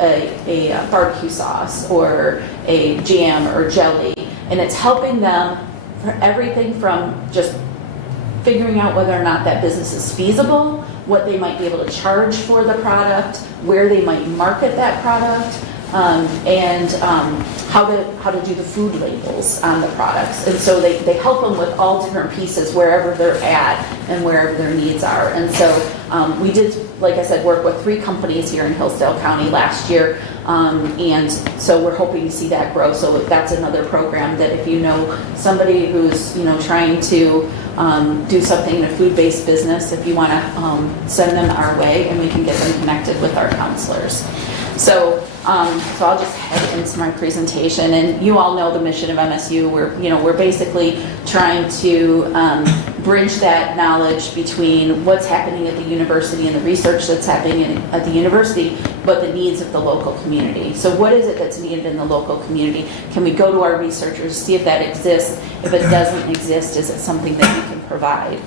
a barbecue sauce or a jam or jelly, and it's helping them for everything from just figuring out whether or not that business is feasible, what they might be able to charge for the product, where they might market that product, and how to do the food labels on the products. And so they help them with all different pieces wherever they're at and wherever their needs are. And so we did, like I said, work with 3 companies here in Hillsdale County last year. And so we're hoping to see that grow. So that's another program that if you know somebody who's trying to do something in a food-based business, if you want to send them our way, and we can get them connected with our counselors. So I'll just head into my presentation, and you all know the mission of MSU. We're basically trying to bridge that knowledge between what's happening at the university and the research that's happening at the university, but the needs of the local community. So what is it that's needed in the local community? Can we go to our researchers, see if that exists? If it doesn't exist, is it something that we can provide?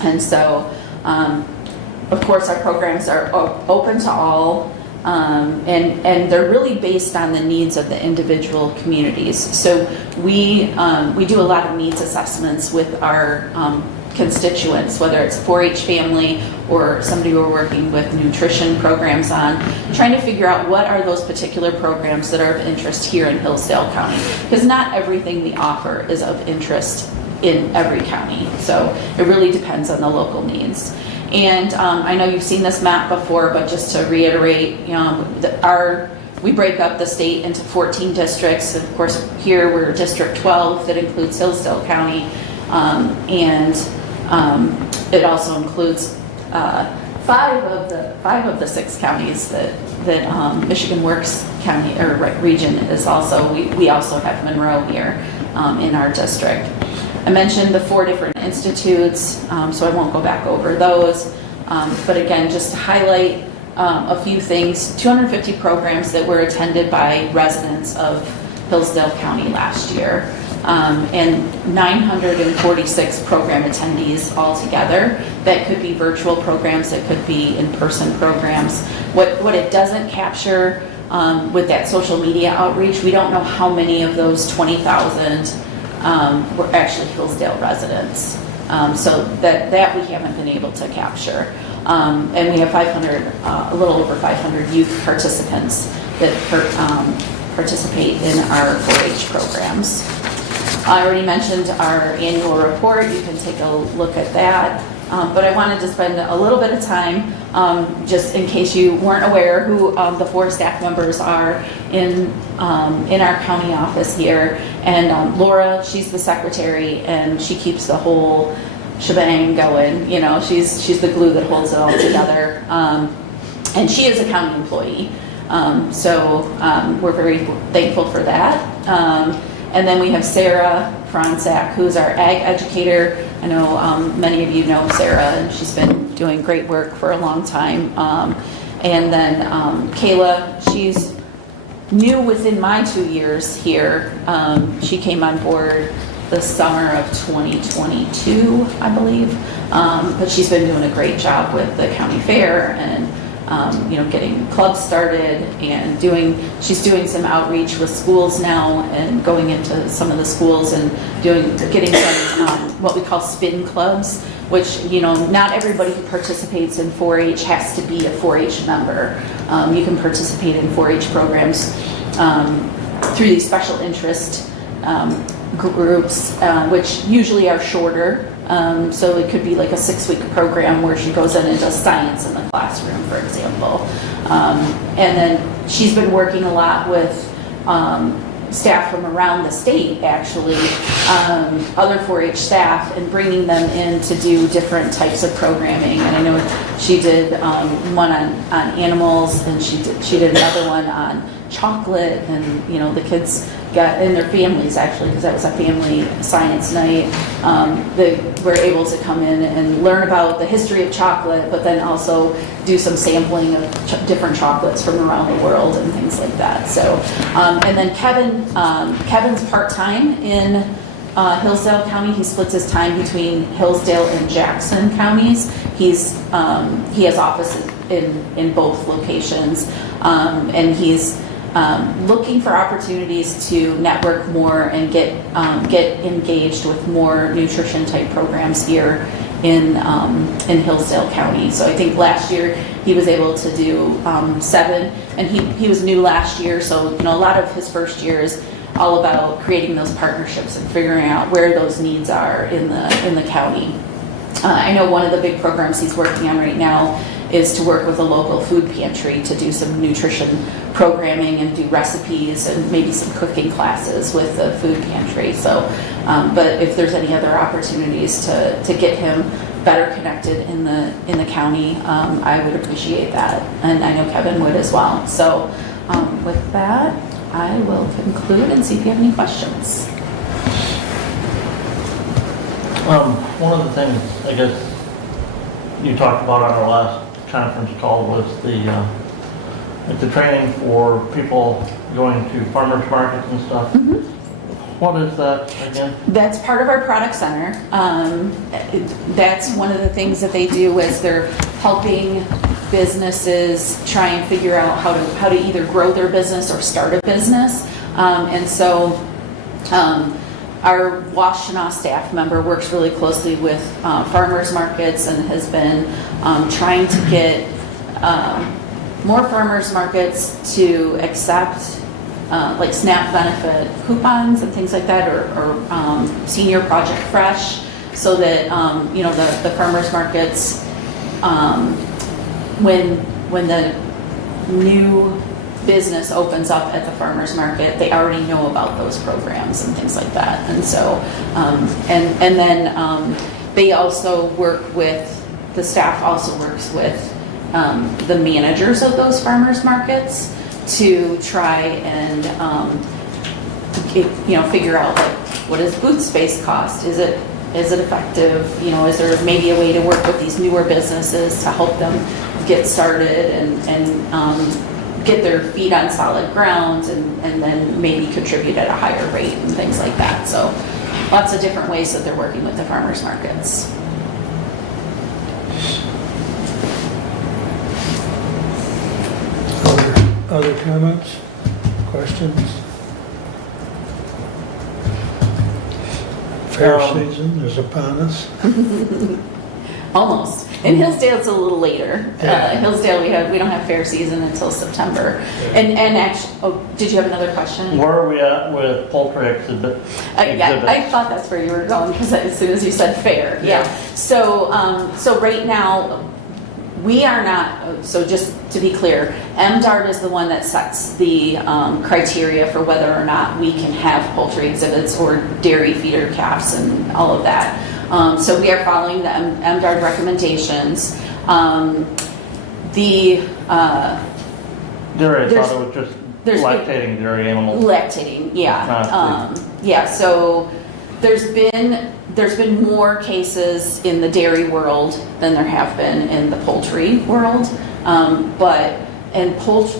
And so, of course, our programs are open to all. And they're really based on the needs of the individual communities. So we do a lot of needs assessments with our constituents, whether it's a 4-H family or somebody we're working with nutrition programs on, trying to figure out what are those particular programs that are of interest here in Hillsdale County. Because not everything we offer is of interest in every county. So it really depends on the local needs. And I know you've seen this map before, but just to reiterate, we break up the state into 14 districts. Of course, here we're District 12 that includes Hillsdale County, and it also includes 5 of the 6 counties that Michigan Works County or region is also. We also have Monroe here in our district. I mentioned the 4 different institutes, so I won't go back over those. But again, just to highlight a few things, 250 programs that were attended by residents of Hillsdale County last year, and 946 program attendees altogether. That could be virtual programs, that could be in-person programs. What it doesn't capture with that social media outreach, we don't know how many of those 20,000 were actually Hillsdale residents. So that we haven't been able to capture. And we have a little over 500 youth participants that participate in our 4-H programs. I already mentioned our annual report. You can take a look at that. But I wanted to spend a little bit of time, just in case you weren't aware, who the 4 staff members are in our county office here. And Laura, she's the secretary, and she keeps the whole shebang going. She's the glue that holds it all together. And she is a county employee, so we're very thankful for that. And then we have Sarah Franczak, who's our ag educator. I know many of you know Sarah, and she's been doing great work for a long time. And then Kayla, she's new within my 2 years here. She came on board the summer of 2022, I believe. But she's been doing a great job with the county fair and getting clubs started, and she's doing some outreach with schools now and going into some of the schools and getting some what we call spin clubs, which not everybody who participates in 4-H has to be a 4-H member. You can participate in 4-H programs through these special interest groups, which usually are shorter. So it could be like a 6-week program where she goes in and does science in the classroom, for example. And then she's been working a lot with staff from around the state, actually, other 4-H staff, and bringing them in to do different types of programming. And I know she did one on animals, and she did another one on chocolate, and the kids got, and their families actually, because that was a family science night, they were able to come in and learn about the history of chocolate, but then also do some sampling of different chocolates from around the world and things like that. So, and then Kevin's part-time in Hillsdale County. He splits his time between Hillsdale and Jackson counties. He has offices in both locations, and he's looking for opportunities to network more and get engaged with more nutrition type programs here in Hillsdale County. So I think last year he was able to do 7, and he was new last year, so a lot of his first year is all about creating those partnerships and figuring out where those needs are in the county. I know one of the big programs he's working on right now is to work with a local food pantry to do some nutrition programming and do recipes and maybe some cooking classes with the food pantry. So, but if there's any other opportunities to get him better connected in the county, I would appreciate that, and I know Kevin would as well. So, with that, I will conclude and see if you have any questions. One of the things I guess you talked about on our last conference call was the training for people going to farmers markets and stuff. Mm-hmm. What is that again? That's part of our product center. That's one of the things that they do is they're helping businesses try and figure out how to either grow their business or start a business. And so our Washtenaw staff member works really closely with farmers markets and has been trying to get more farmers markets to accept like SNAP benefit coupons and things like that, or Senior Project Fresh, so that the farmers markets, when the new business opens up at the farmers market, they already know about those programs and things like that. And so and then they also work with, the staff also works with the managers of those farmers markets to try and figure out, like, what does booth space cost? Is it effective? Is there maybe a way to work with these newer businesses to help them get started and get their feet on solid ground, and then maybe contribute at a higher rate and things like that. So lots of different ways that they're working with the farmers markets. Other comments, questions? Fair season is upon us. Almost. In Hillsdale, it's a little later. Yeah. Hillsdale, we don't have fair season until September. And actually, did you have another question? Where are we at with poultry exhibit? Yeah, I thought that's where you were going, because as soon as you said fair, yeah. So right now, we are not. So just to be clear, MDARD is the one that sets the criteria for whether or not we can have poultry exhibits or dairy feeder calves and all of that. So we are following the MDARD recommendations. Dairy, I thought it was just lactating dairy animals. Lactating, yeah. Yeah, so there's been more cases in the dairy world than there have been in the poultry world.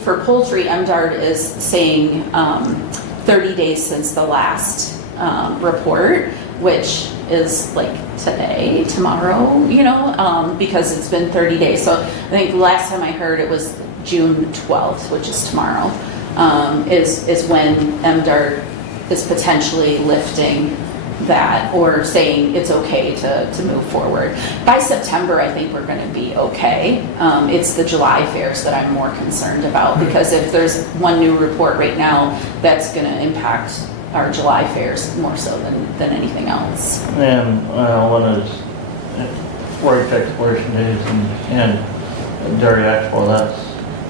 For poultry, MDARD is saying 30 days since the last report, which is like today, tomorrow, because it's been 30 days. So I think last time I heard it was June 12th, which is tomorrow, is when MDARD is potentially lifting that or saying it's okay to move forward. By September, I think we're going to be okay. It's the July fairs that I'm more concerned about, because if there's one new report right now, that's going to impact our July fairs more so than anything else. And when it's 4-H exploration days and dairy expo, that's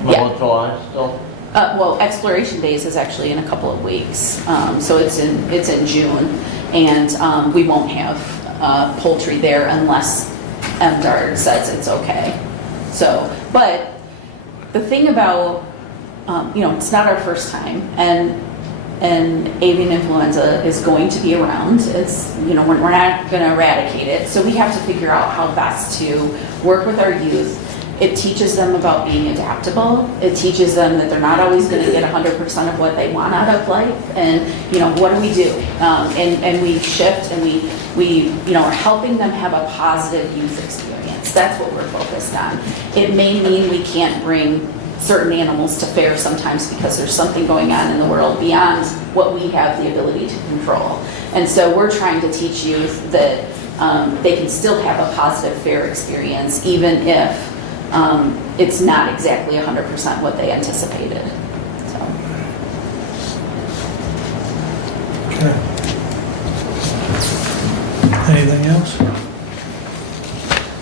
middle of July still? Well, exploration days is actually in a couple of weeks, so it's in June, and we won't have poultry there unless MDARD says it's okay. So, but the thing about it's not our first time, and avian influenza is going to be around. It's we're not going to eradicate it, so we have to figure out how best to work with our youth It teaches them about being adaptable. It teaches them that they're not always going to get 100% of what they want out of life. And, what do we do? And we shift and we are helping them have a positive youth experience. That's what we're focused on. It may mean we can't bring certain animals to fair sometimes because there's something going on in the world beyond what we have the ability to control. And so we're trying to teach youth that they can still have a positive fair experience even if it's not exactly 100% what they anticipated. So. Okay. Anything else?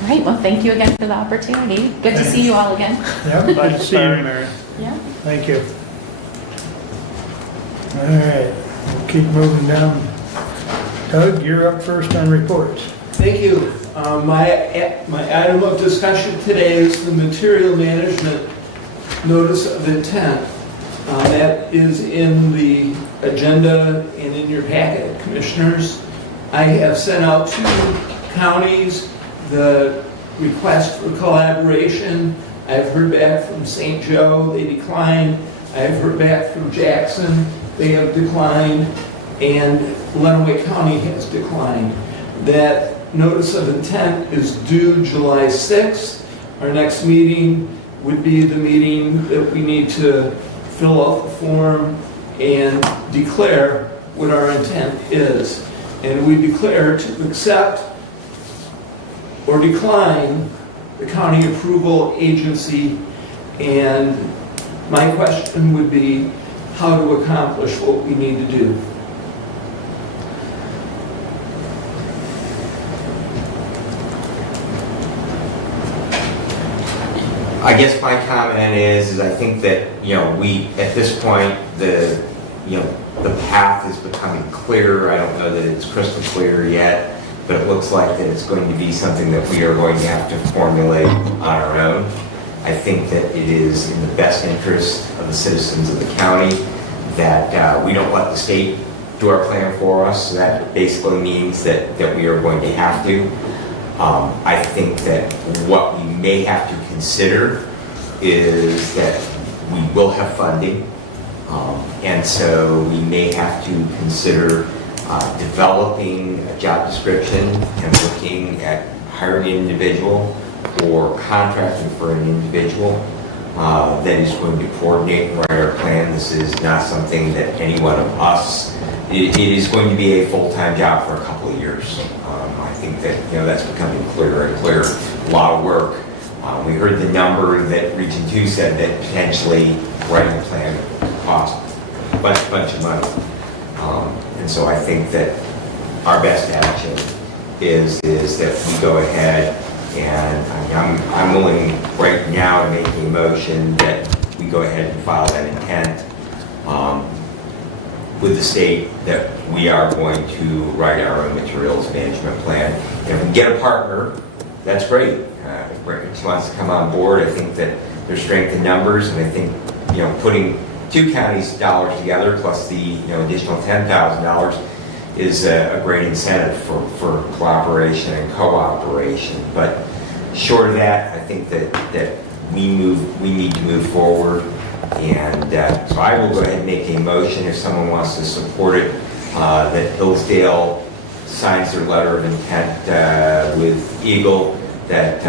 All right, well, thank you again for the opportunity. Good to see you all again. Yep, good to see you, Mary. Yeah. Thank you. All right, we'll keep moving down. Doug, you're up first on reports. Thank you. My item of discussion today is the material management notice of intent. That is in the agenda and in your packet, Commissioners. I have sent out to counties the request for collaboration. I've heard back from St. Joe, they declined. I've heard back from Jackson, they have declined. And Lenawee County has declined. That notice of intent is due July 6th. Our next meeting would be the meeting that we need to fill out the form and declare what our intent is. And we declare to accept or decline the county approval agency. And my question would be how to accomplish what we need to do. I guess my comment is I think that, we, at this point, the path is becoming clearer. I don't know that it's crystal clear yet, but it looks like that it's going to be something that we are going to have to formulate on our own. I think that it is in the best interest of the citizens of the county that we don't let the state do our plan for us. So that basically means that we are going to have to. I think that what we may have to consider is that we will have funding, and so we may have to consider developing a job description and looking at hiring an individual or contracting for an individual that is going to coordinate and write our plan. This is not something that any one of us, it is going to be a full-time job for a couple of years. I think that that's becoming clearer and clearer. A lot of work. We heard the number that Region 2 said that potentially writing a plan would cost a bunch of money. And so I think that our best action is that we go ahead and I'm willing right now to make a motion that we go ahead and file that intent with the state that we are going to write our own materials management plan. And if we get a partner, that's great. If Breckenridge wants to come on board, I think that there's strength in numbers, and I think putting two counties' dollars together plus the additional $10,000 is a great incentive for collaboration and cooperation. But short of that, I think that we need to move forward. And so I will go ahead and make a motion if someone wants to support it, that Hillsdale signs their letter of intent with Eagle, that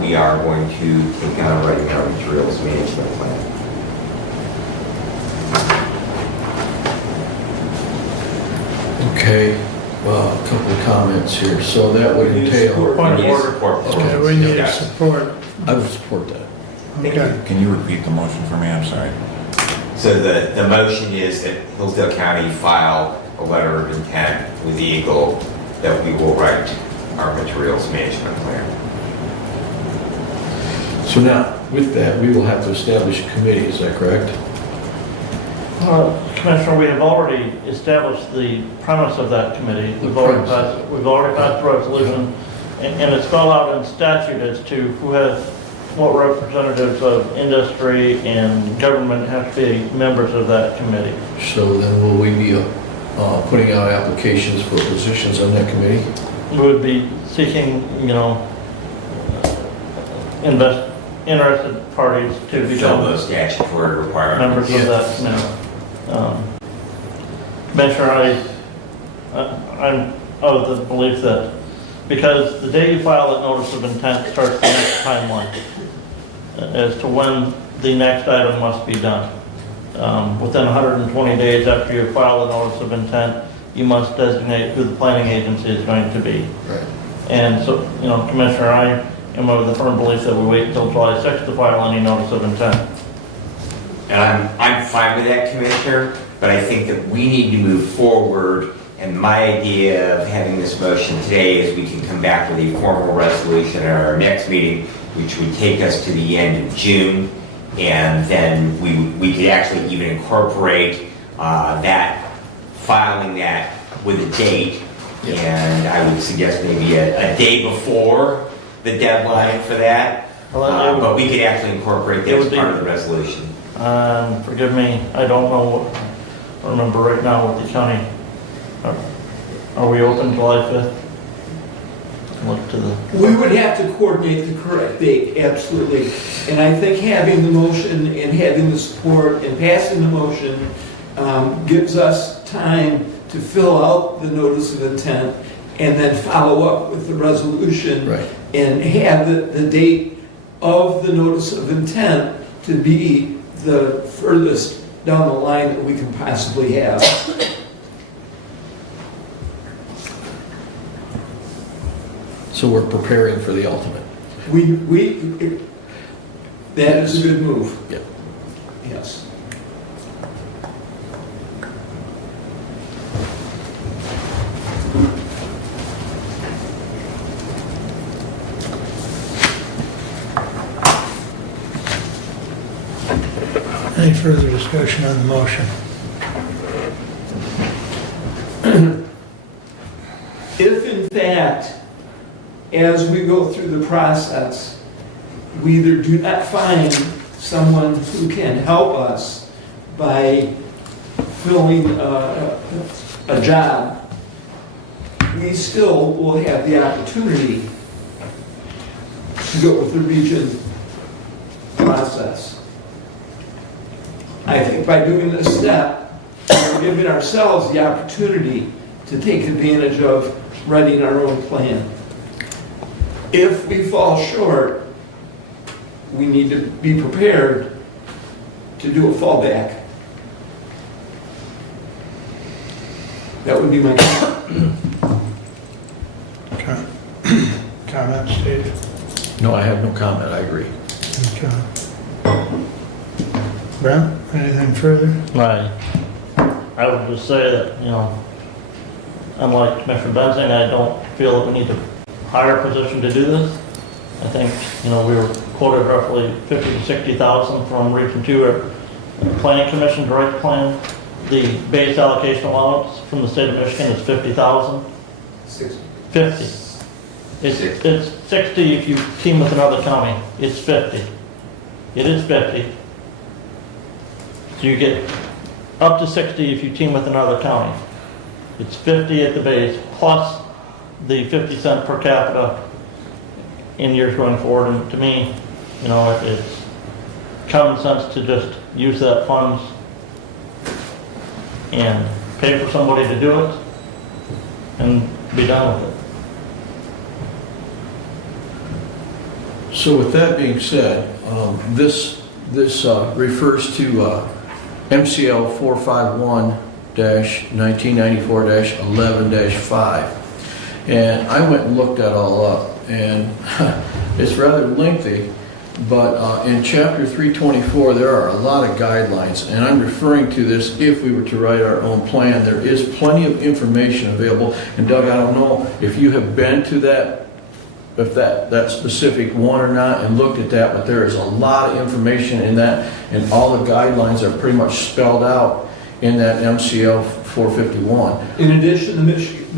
we are going to take on writing our materials management plan. Okay, well, a couple of comments here. So that would entail... Point of order. Okay, we need a support. I would support that. Okay. Can you repeat the motion for me? I'm sorry. So the motion is that Hillsdale County file a letter of intent with the Eagle that we will write our materials management plan. So now, with that, we will have to establish a committee, is that correct? Commissioner, we have already established the premise of that committee. We've already passed the resolution, and it's spelled out in statute as to who has, what representatives of industry and government have to be members of that committee. So then will we be putting out applications for positions on that committee? We would be seeking, interested parties to Fill become those statutory members requirements. of that committee. Commissioner, I'm of the belief that because the day you file a notice of intent starts the next timeline as to when the next item must be done. Within 120 days after you file a notice of intent, you must designate who the planning agency is going to be. Right. And so, Commissioner, I am of the firm belief that we wait until July 6th to file any notice of intent. And I'm fine with that, Commissioner, but I think that we need to move forward. And my idea of having this motion today is we can come back with a formal resolution at our next meeting, which would take us to the end of June. And then we could actually even incorporate filing that with a date. And I would suggest maybe a day before the deadline for that. But we could actually incorporate that as part of the resolution. Forgive me, I don't remember right now what the county, are we open July 5th? Look to the. We would have to coordinate the correct date, absolutely. And I think having the motion and having the support and passing the motion gives us time to fill out the notice of intent and then follow up with the resolution. Right. And have the date of the notice of intent to be the furthest down the line that we can possibly have. So we're preparing for the ultimate. That is a good move. Yep. Yes. Any further discussion on the motion? If in fact, as we go through the process, we either do not find someone who can help us by filling a job, we still will have the opportunity to go with the region process. I think by doing this step, we're giving ourselves the opportunity to take advantage of writing our own plan. If we fall short, we need to be prepared to do a fallback. That would be my comment. Comments, Steve? No, I have no comment, I agree. Okay. Brent, anything further? I would just say that, unlike Commissioner Benzing, I don't feel that we need to hire a position to do this. I think, we were quoted roughly 50 to 60,000 from Region 2 or Planning Commission direct plan. The base allocation allowance from the state of Michigan is 50,000. 50. It's 60 if you team with another county. It's 50. It is 50. So you get up to 60 if you team with another county. It's 50 at the base plus the 50 cent per capita in years going forward. And to me, it's common sense to just use that funds and pay for somebody to do it and be done with it. So with that being said, this refers to MCL 451-1994-11-5. And I went and looked that all up, and it's rather lengthy, but in Chapter 324, there are a lot of guidelines, and I'm referring to this if we were to write our own plan. There is plenty of information available, and Doug, I don't know if you have been to that, if that specific one or not, and looked at that, but there is a lot of information in that, and all the guidelines are pretty much spelled out in that MCL 451. In addition, the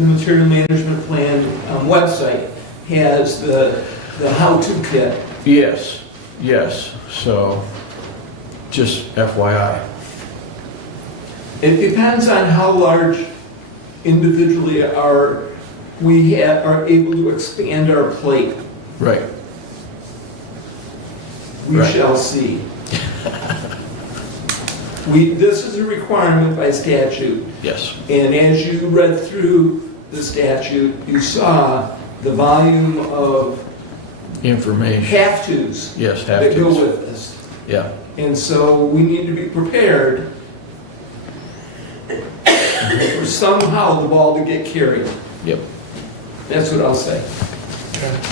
Material Management Plan website has the how-to kit. Yes, so just FYI. It depends on how large individually we are able to expand our plate. Right. We Right. shall see. This is a requirement by statute, Yes. and as you read through the statute, you saw the volume of Information. have-tos Yes, have that go to. with this. Yeah. And so we need to be prepared for somehow the ball to get carried. Yep. That's what I'll say.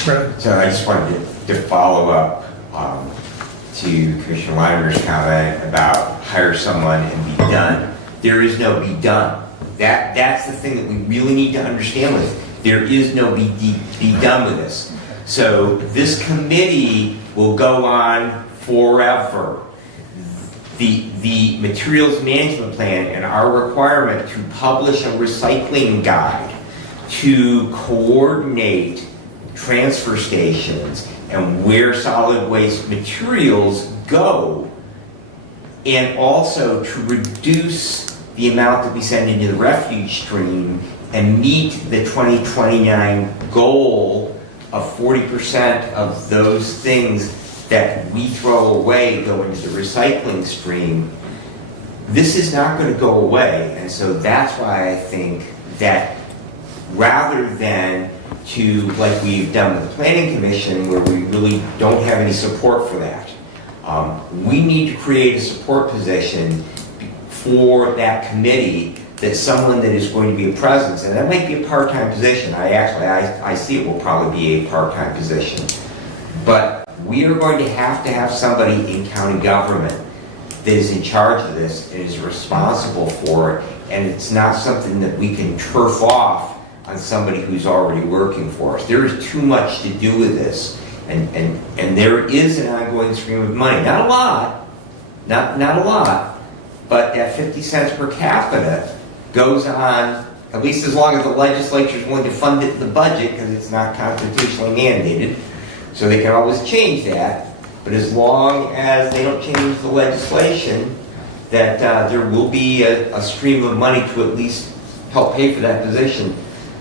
Right. So I just wanted to follow up to Commissioner Leiner's comment about hire someone and be done. There is no be done. That's the thing that we really need to understand with. There is no be done with this. So this committee will go on forever. The materials management plan and our requirement to publish a recycling guide to coordinate transfer stations and where solid waste materials go, and also to reduce the amount that we send into the refuge stream and meet the 2029 goal of 40% of those things that we throw away go into the recycling stream. This is not going to go away, and so that's why I think that rather than to, like we've done with the Planning Commission, where we really don't have any support for that, we need to create a support position for that committee, that someone that is going to be a presence, and that might be a part-time position. I see it will probably be a part-time position. But we are going to have somebody in county government that is in charge of this and is responsible for it, and it's not something that we can turf off on somebody who's already working for us. There is too much to do with this, and there is an ongoing stream of money. Not a lot, not a lot, but that 50 cents per capita goes on, at least as long as the legislature is willing to fund it in the budget, because it's not constitutionally mandated. So they can always change that, but as long as they don't change the legislation, that there will be a stream of money to at least help pay for that position.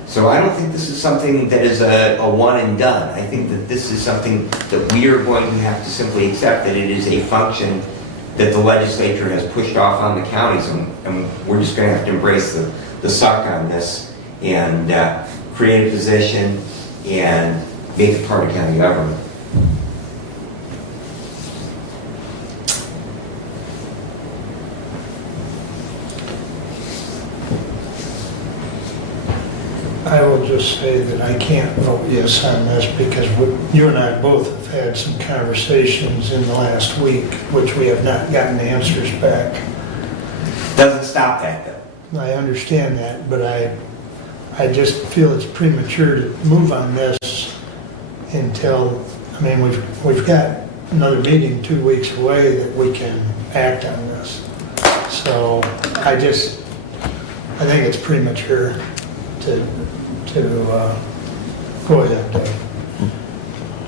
So I don't think this is something that is a one and done. I think that this is something that we are going to have to simply accept, that it is a function that the legislature has pushed off on the counties, and we're just going to have to embrace the suck on this and create a position and make it part of county government. I will just say that I can't vote yes on this because you and I both have had some conversations in the last week, which we have not gotten answers back. Doesn't stop that though. I understand that, but I just feel it's premature to move on this until, I mean, we've got another meeting 2 weeks away that we can act on this. So I think it's premature to go ahead, Dave.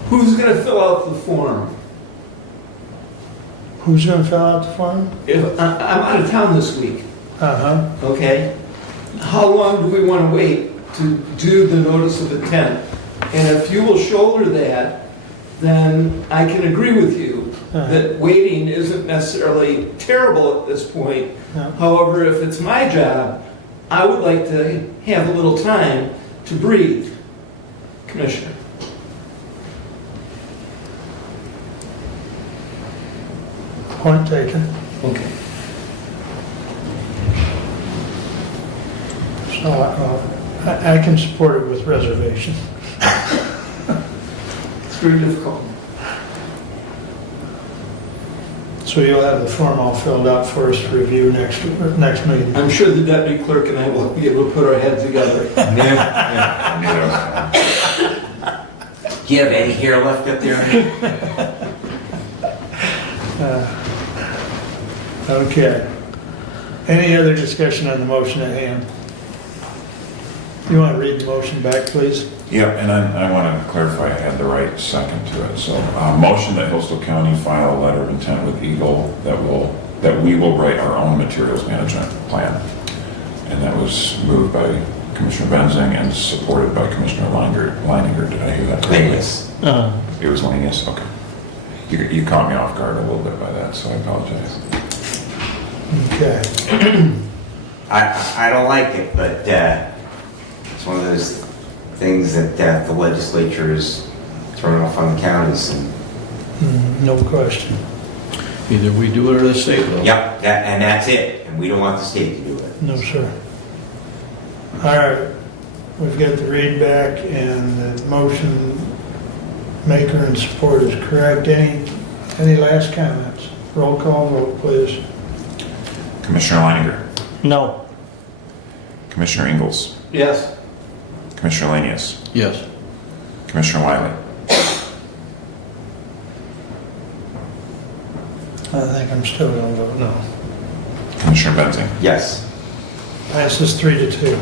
Who's going to fill out the form? Who's going to fill out the form? I'm out of town this week, Uh-huh. okay? How long do we want to wait to do the notice of intent? And if you will shoulder that, then I can agree with you that waiting isn't necessarily terrible at this point. No. However, if it's my job, I would like to have a little time to breathe, Commissioner. Point taken. Okay. So I can support it with reservation. It's very difficult. So you'll have the form all filled out for us to review next meeting. I'm sure the deputy clerk and I will be able to put our heads together. Do you have any hair left up there? Okay. Any other discussion on the motion at hand? You want to read the motion back, please? Yeah, and I want to clarify I had the right second to it. So, motion that Hillsdale County file a letter of intent with Eagle that we will write our own materials management plan. And that was moved by Commissioner Benzing and supported by Commissioner Leininger. Did I hear that correctly? Yes. It was Langus, okay. You caught me off guard a little bit by that, so I apologize. Okay. I don't like it, but it's one of those things that the legislature is throwing off on the counties. And No question. Either we do it or the state will. yep, and that's it. And we don't want the state to do it. No, sir. All right, we've got the read back and the motion maker and support is correct. Any last comments? Roll call vote, please. Commissioner Leininger, No. Commissioner Ingalls, Yes. Commissioner Lanius, Yes. Commissioner Wiley, I think I'm still going to vote no. Commissioner Benzing. Yes. Passes 3-2.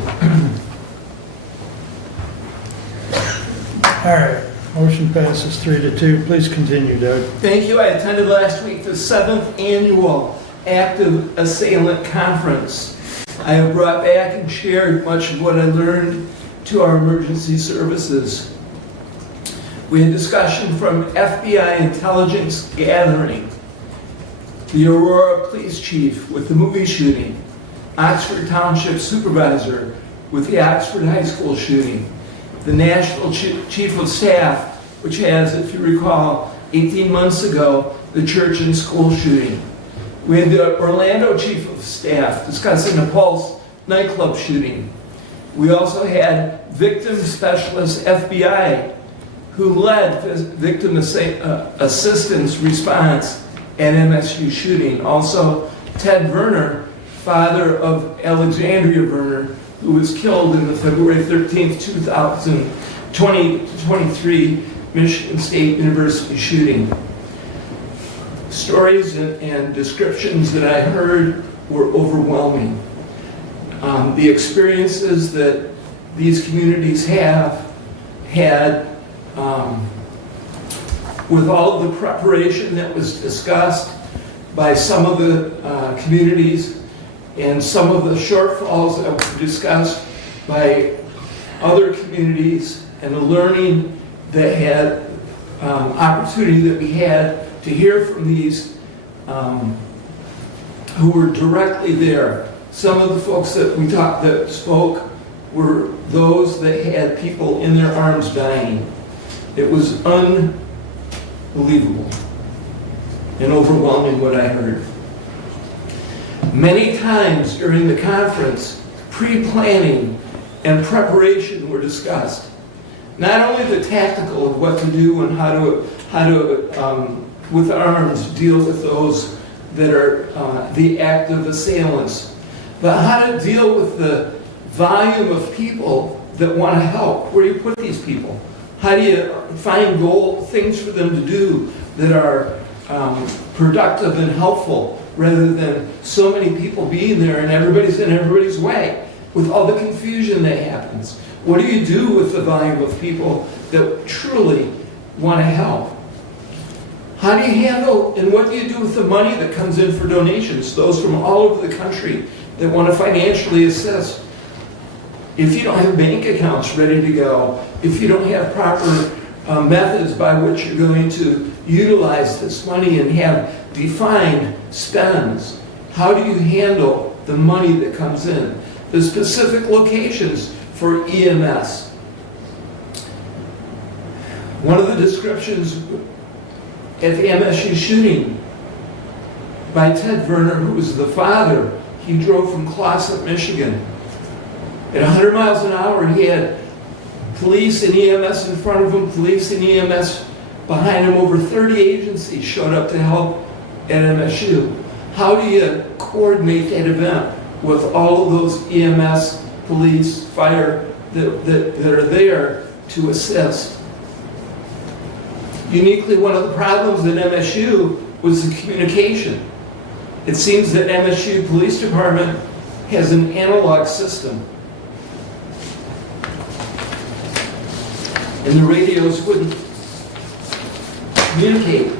All right, motion passes 3-2. Please continue, Doug. Thank you. I attended last week the 7th annual Active Assailant Conference. I have brought back and shared much of what I learned to our emergency services. We had discussion from FBI intelligence gathering, the Aurora police chief with the movie shooting, Oxford Township supervisor with the Oxford High School shooting, the Nashville chief of staff, which has, if you recall, 18 months ago, the church and school shooting. We had the Orlando chief of staff discussing the Pulse nightclub shooting. We also had victim specialist FBI who led victim assistance response at MSU shooting. Also, Ted Werner, father of Alexandria Werner, who was killed in the February 13th, 2023 Michigan State University shooting. Stories and descriptions that I heard were overwhelming. The experiences that these communities have had with all of the preparation that was discussed by some of the communities and some of the shortfalls that were discussed by other communities, and the learning that had opportunity that we had to hear from these who were directly there. Some of the folks that spoke were those that had people in their arms dying. It was unbelievable and overwhelming what I heard. Many times during the conference, pre-planning and preparation were discussed. Not only the tactical of what to do and how to with arms deal with those that are the active assailants, but how to deal with the volume of people that want to help. Where do you put these people? How do you find things for them to do that are productive and helpful, rather than so many people being there and everybody's in everybody's way with all the confusion that happens? What do you do with the volume of people that truly want to help? How do you handle, and what do you do with the money that comes in for donations, those from all over the country that want to financially assist? If you don't have bank accounts ready to go, if you don't have proper methods by which you're going to utilize this money and have defined spends, how do you handle the money that comes in? The specific locations for EMS. One of the descriptions at the MSU shooting by Ted Werner, who was the father, he drove from Clawson, Michigan. At 100 miles an hour, he had police and EMS in front of him, police and EMS behind him. Over 30 agencies showed up to help at MSU. How do you coordinate that event with all of those EMS, police, fire that are there to assist? Uniquely, one of the problems at MSU was the communication. It seems that MSU Police Department has an analog system, and the radios wouldn't communicate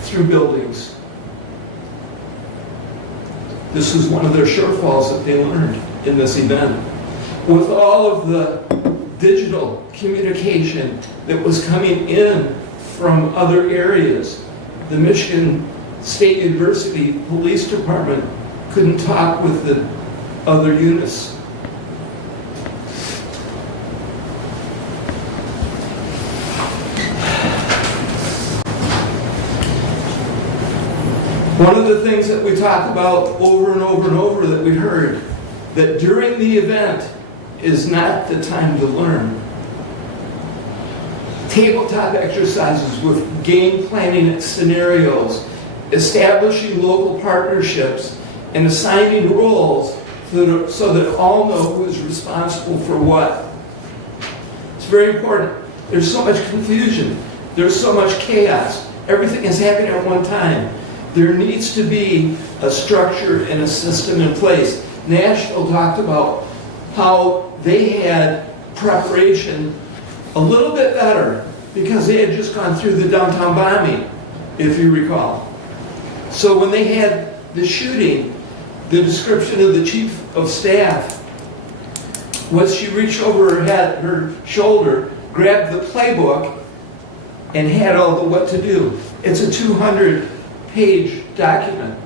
through buildings. This was one of their shortfalls that they learned in this event. With all of the digital communication that was coming in from other areas. The Michigan State University Police Department couldn't talk with the other units. One of the things that we talk about over and over and over that we heard, that during the event is not the time to learn. Tabletop exercises with game planning scenarios, establishing local partnerships, and assigning roles so that all know who is responsible for what. It's very important. There's so much confusion. There's so much chaos. Everything is happening at one time. There needs to be a structure and a system in place. Nashville talked about how they had preparation a little bit better because they had just gone through the downtown bombing, if you recall. So when they had the shooting, the description of the chief of staff was she reached over her shoulder, grabbed the playbook, and had all the what to do. It's a 200-page document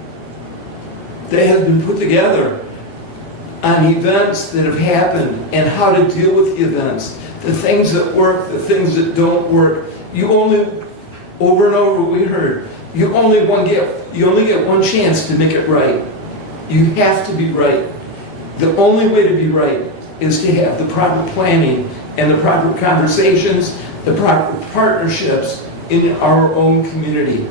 that has been put together on events that have happened and how to deal with the events, the things that work, the things that don't work. You only, over and over we heard, you only get one chance to make it right. You have to be right. The only way to be right is to have the proper planning and the proper conversations, the proper partnerships in our own community.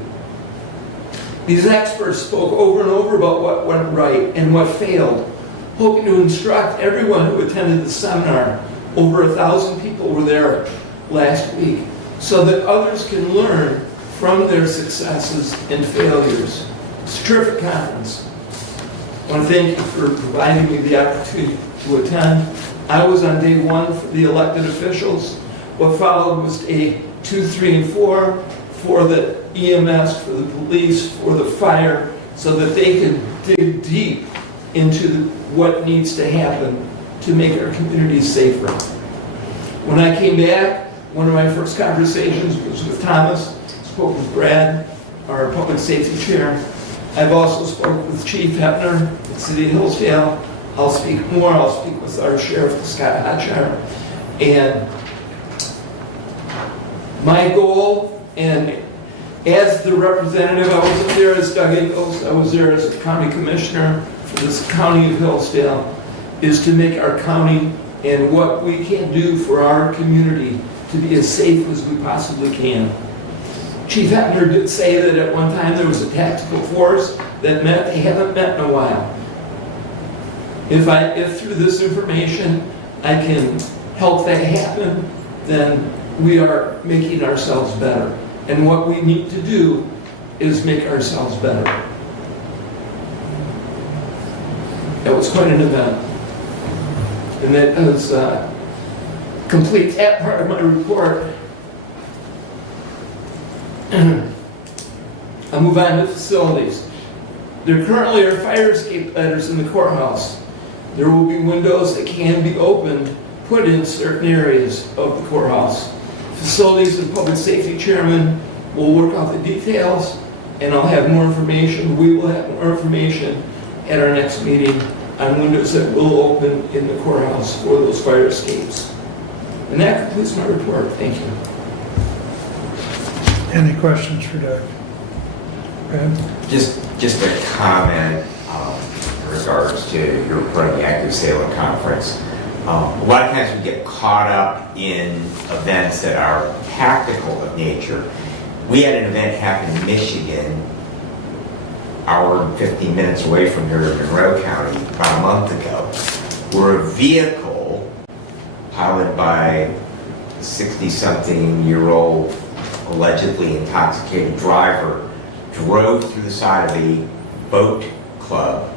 These experts spoke over and over about what went right and what failed, hoping to instruct everyone who attended the seminar. Over 1,000 people were there last week, so that others can learn from their successes and failures. It's a terrific conference. I want to thank you for providing me the opportunity to attend. I was on day 1 for the elected officials. What followed was day 2, 3, and 4 for the EMS, for the police, for the fire, so that they can dig deep into what needs to happen to make our communities safer. When I came back, one of my first conversations was with Thomas, spoke with Brad, our public safety chair. I've also spoken with Chief Hepner, the City of Hillsdale. I'll speak more. I'll speak with our Sheriff, Scott Hotshire. And my goal, and as the representative, I wasn't there as Doug Ingalls, I was there as a county commissioner for this county of Hillsdale, is to make our county and what we can do for our community to be as safe as we possibly can. Chief Hepner did say that at one time there was a tactical force that met they haven't met in a while. If through this information I can help that happen, then we are making ourselves better. And what we need to do is make ourselves better. That was quite an event. And that does complete that part of my report. I'll move on to facilities. There currently are fire escape letters in the courthouse. There will be windows that can be opened, put in certain areas of the courthouse. Facilities and Public Safety Chairman will work out the details, and I'll have more information. We will have more information at our next meeting on windows that will open in the courthouse for those fire escapes. And that completes my report. Thank you. Any questions for Doug? Brad? Just a comment in regards to your report on the active sailor conference. A lot of times we get caught up in events that are tactical of nature. We had an event happen in Michigan, hour and 15 minutes away from here in Monroe County, about a month ago, where a vehicle piloted by a 60-something-year-old allegedly intoxicated driver drove through the side of a boat club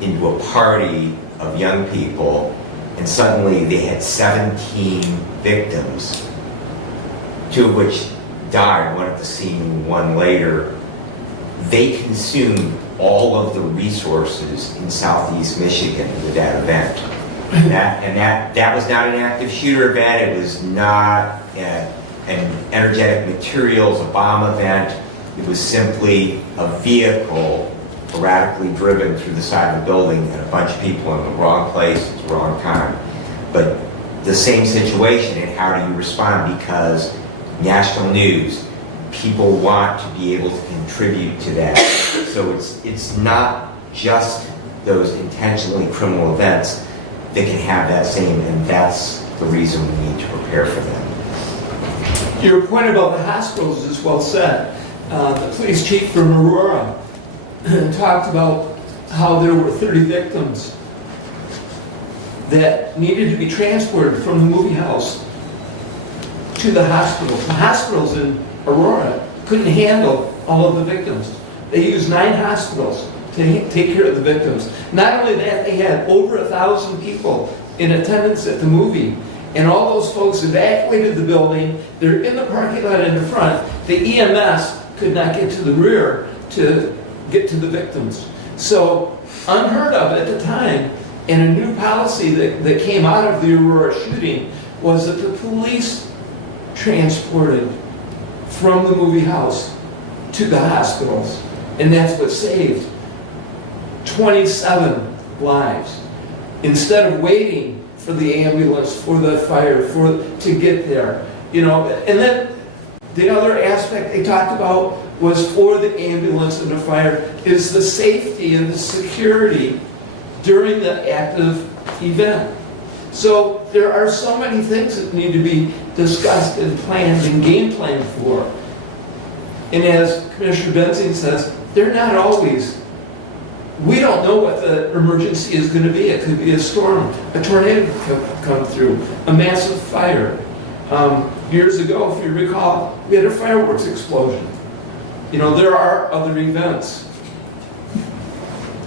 into a party of young people, and suddenly they had 17 victims, 2 of which died, one at the scene, 1 later. They consumed all of the resources in southeast Michigan with that event. That was not an active shooter event. It was not an energetic materials, a bomb event. It was simply a vehicle erratically driven through the side of the building and a bunch of people in the wrong place at the wrong time. But the same situation, and how do you respond? Because national news, people want to be able to contribute to that. So it's not just those intentionally criminal events that can have that same, and that's the reason we need to prepare for them. Your point about the hospitals is well said. The police chief from Aurora talked about how there were 30 victims that needed to be transported from the movie house to the hospitals. The hospitals in Aurora couldn't handle all of the victims. They used 9 hospitals to take care of the victims. Not only that, they had over 1,000 people in attendance at the movie, and all those folks evacuated the building. They're in the parking lot in the front. The EMS could not get to the rear to get to the victims. So, unheard of at the time, and a new policy that came out of the Aurora shooting was that the police transported from the movie house to the hospitals. And that's what saved 27 lives. Instead of waiting for the ambulance, for the fire, to get there. You know, and then the other aspect they talked about was for the ambulance and the fire is the safety and the security during the active event. So there are so many things that need to be discussed and planned and game planned for. And as Commissioner Benzing says, they're not always. We don't know what the emergency is going to be. It could be a storm, a tornado could come through, a massive fire. Years ago, if you recall, we had a fireworks explosion. You know, there are other events.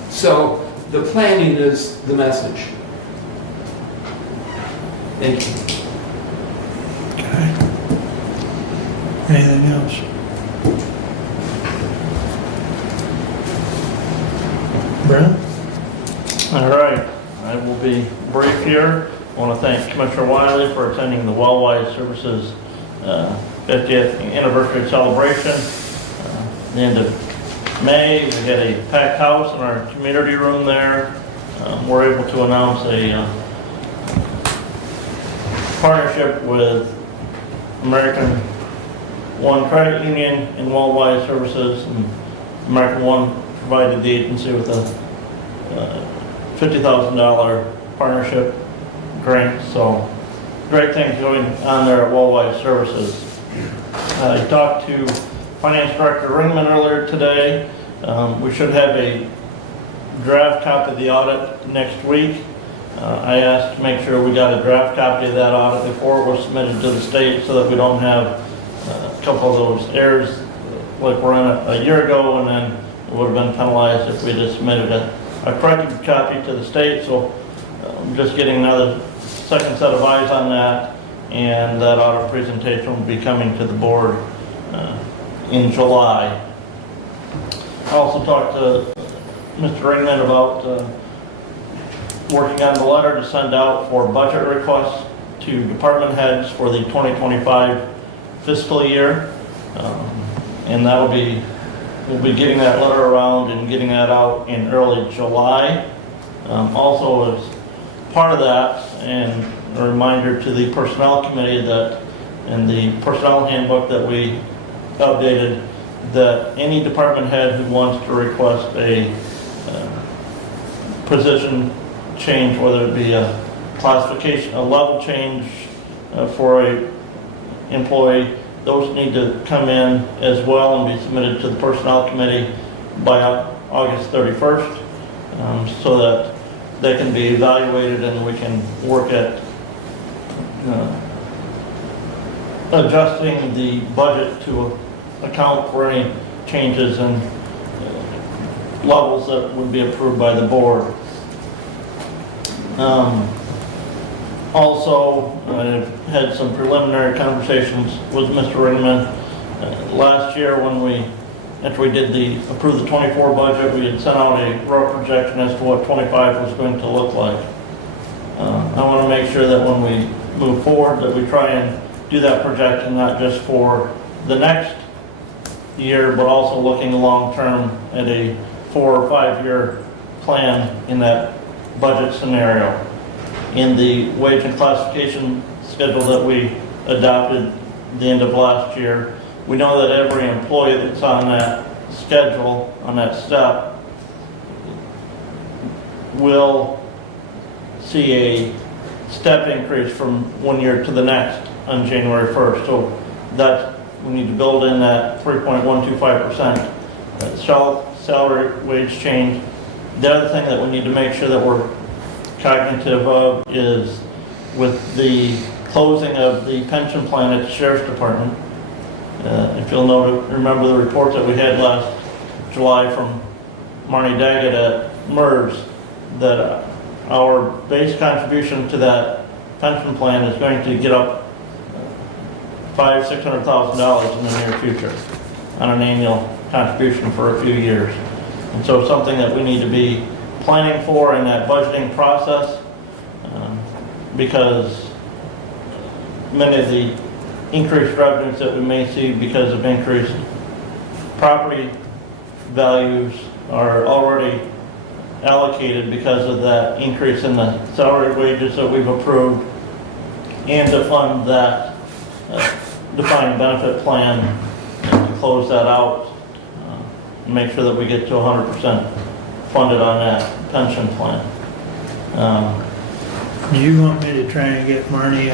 So the planning is the message. Thank you. Okay. Anything else? Brent? All right, I will be brief here. I want to thank Commissioner Wiley for attending the Wellwise Services 50th anniversary celebration. At the end of May, we had a packed house in our community room there. We're able to announce a partnership with American One Credit Union and Wellwise Services. And American One provided the agency with a $50,000 partnership grant. So great things going on there at Wellwise Services. I talked to Finance Director Ringman earlier today. We should have a draft copy of the audit next week. I asked to make sure we got a draft copy of that audit before it was submitted to the state so that we don't have a couple of those errors like we're in a year ago, and then it would have been penalized if we just submitted a corrected copy to the state. So I'm just getting another second set of eyes on that, and that audit presentation will be coming to the board in July. I also talked to Mr. Ringman about working on the letter to send out for budget requests to department heads for the 2025 fiscal year. And that'll be, we'll be getting that letter around and getting that out in early July. Also, as part of that, and a reminder to the personnel committee that in the personnel handbook that we updated, that any department head who wants to request a position change, whether it be a classification, a level change for a employee, those need to come in as well and be submitted to the personnel committee by August 31st, so that they can be evaluated and we can work at adjusting the budget to account for any changes in levels that would be approved by the board. Also, I've had some preliminary conversations with Mr. Ringman. Last year, after we did approved the 24 budget, we had sent out a rough projection as to what 25 was going to look like. I want to make sure that when we move forward, that we try and do that projection, not just for the next year, but also looking long-term at a 4 or 5 year plan in that budget scenario. In the wage and classification schedule that we adopted the end of last year, we know that every employee that's on that schedule, on that step, will see a step increase from 1 year to the next on January 1st. So that we need to build in that 3.125% salary wage change. The other thing that we need to make sure that we're cognitive of is with the closing of the pension plan at the Sheriff's Department. If you'll remember the report that we had last July from Marnie Daggett at MERS, that our base contribution to that pension plan is going to get up $500,000–600,000 in the near future on an annual contribution for a few years. And so something that we need to be planning for in that budgeting process, because many of the increased revenues that we may see because of increased property values are already allocated because of that increase in the salary wages that we've approved, and to fund that defined benefit plan and to close that out, and make sure that we get to 100% funded on that pension plan. Do you want me to try and get Marnie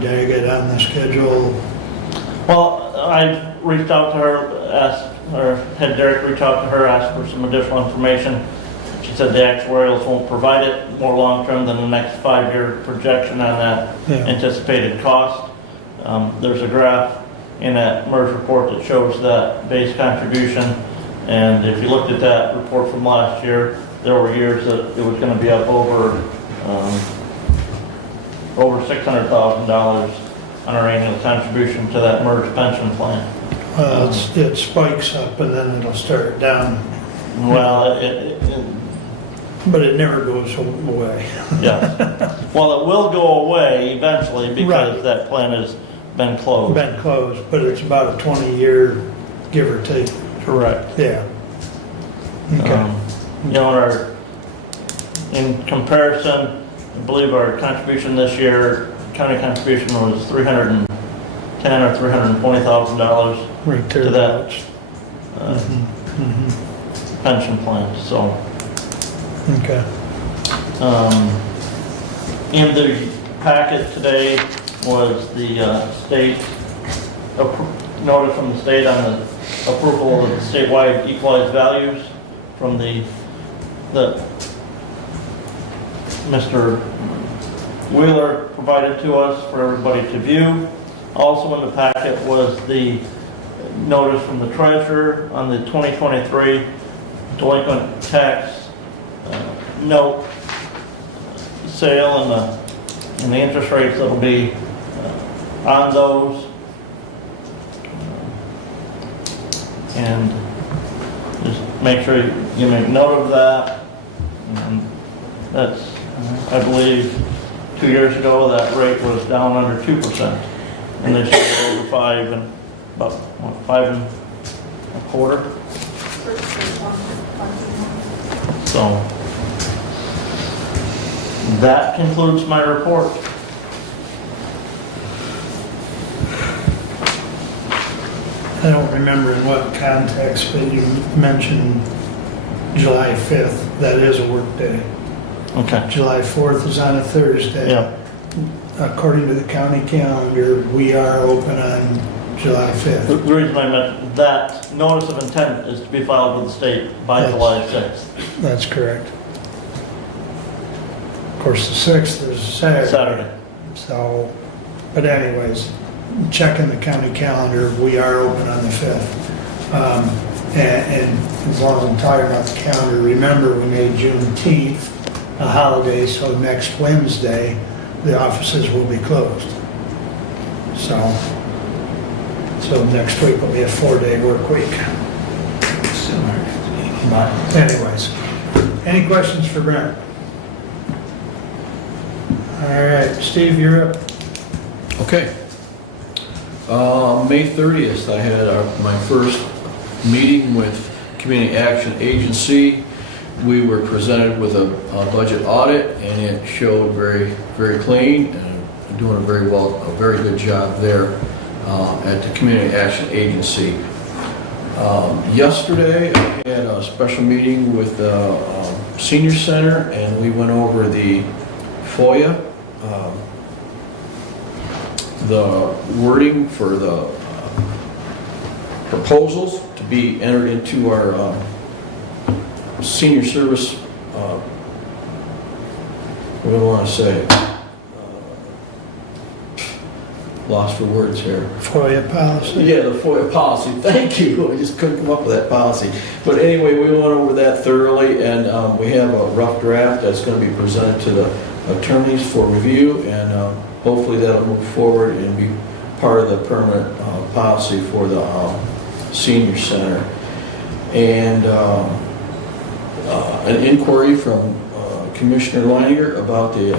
Daggett on the schedule? Well, I reached out to her, had Derek reach out to her, asked for some additional information. She said the actuarials won't provide it more long-term than the next 5-year projection on that anticipated cost. There's a graph in that MERS report that shows that base contribution, and if you looked at that report from last year, there were years that it was going to be up over $600,000 on our annual contribution to that MERS pension plan. It spikes up and then it'll start down. Well, but it never goes away. Yes. Well, it will go away eventually because Right. that plan has been closed. Been closed, but it's about a 20-year, give or take. Correct. Yeah. Okay. You know, in comparison, I believe our contribution this year, county contribution was $310,000 or $320,000 Right to that pension plan. So, Okay. in the packet today was the state notice from the state on the approval of the statewide equalized values from the Mr. Wheeler provided to us for everybody to view. Also in the packet was the notice from the treasurer on the 2023 delinquent tax note sale and the interest rates that will be on those. And just make sure you make note of that. And that's, I believe, 2 years ago that rate was down under 2%, and this year over 5 and about 5 1/4. So that concludes my report. I don't remember in what context, but you mentioned July 5th. That is a work day. Okay. July 4th is on a Thursday. Yeah. According to the county calendar, we are open on July 5th. The reason I mentioned that notice of intent is to be filed with the state by July 6th. That's correct. Of course, the 6th is Saturday. So, but anyways, checking the county calendar, we are open on the 5th. And as long as I'm talking about the calendar, remember we made Juneteenth a holiday, so next Wednesday, the offices will be closed. So next week will be a 4-day work week. But anyways, any questions for Brent? All right, Steve, you're up. Okay. May 30th, I had my first meeting with Community Action Agency. We were presented with a budget audit, and it showed very, very clean, and doing a very good job there at the Community Action Agency. Yesterday, I had a special meeting with the Senior Center, and we went over the FOIA, the wording for the proposals to be entered into our senior service, what do I want to say? Lost for words here. FOIA policy. Yeah, the FOIA policy. Thank you. I just couldn't come up with that policy. But anyway, we went over that thoroughly, and we have a rough draft that's going to be presented to the attorneys for review, and hopefully that'll move forward and be part of the permanent policy for the senior center. And an inquiry from Commissioner Leininger about the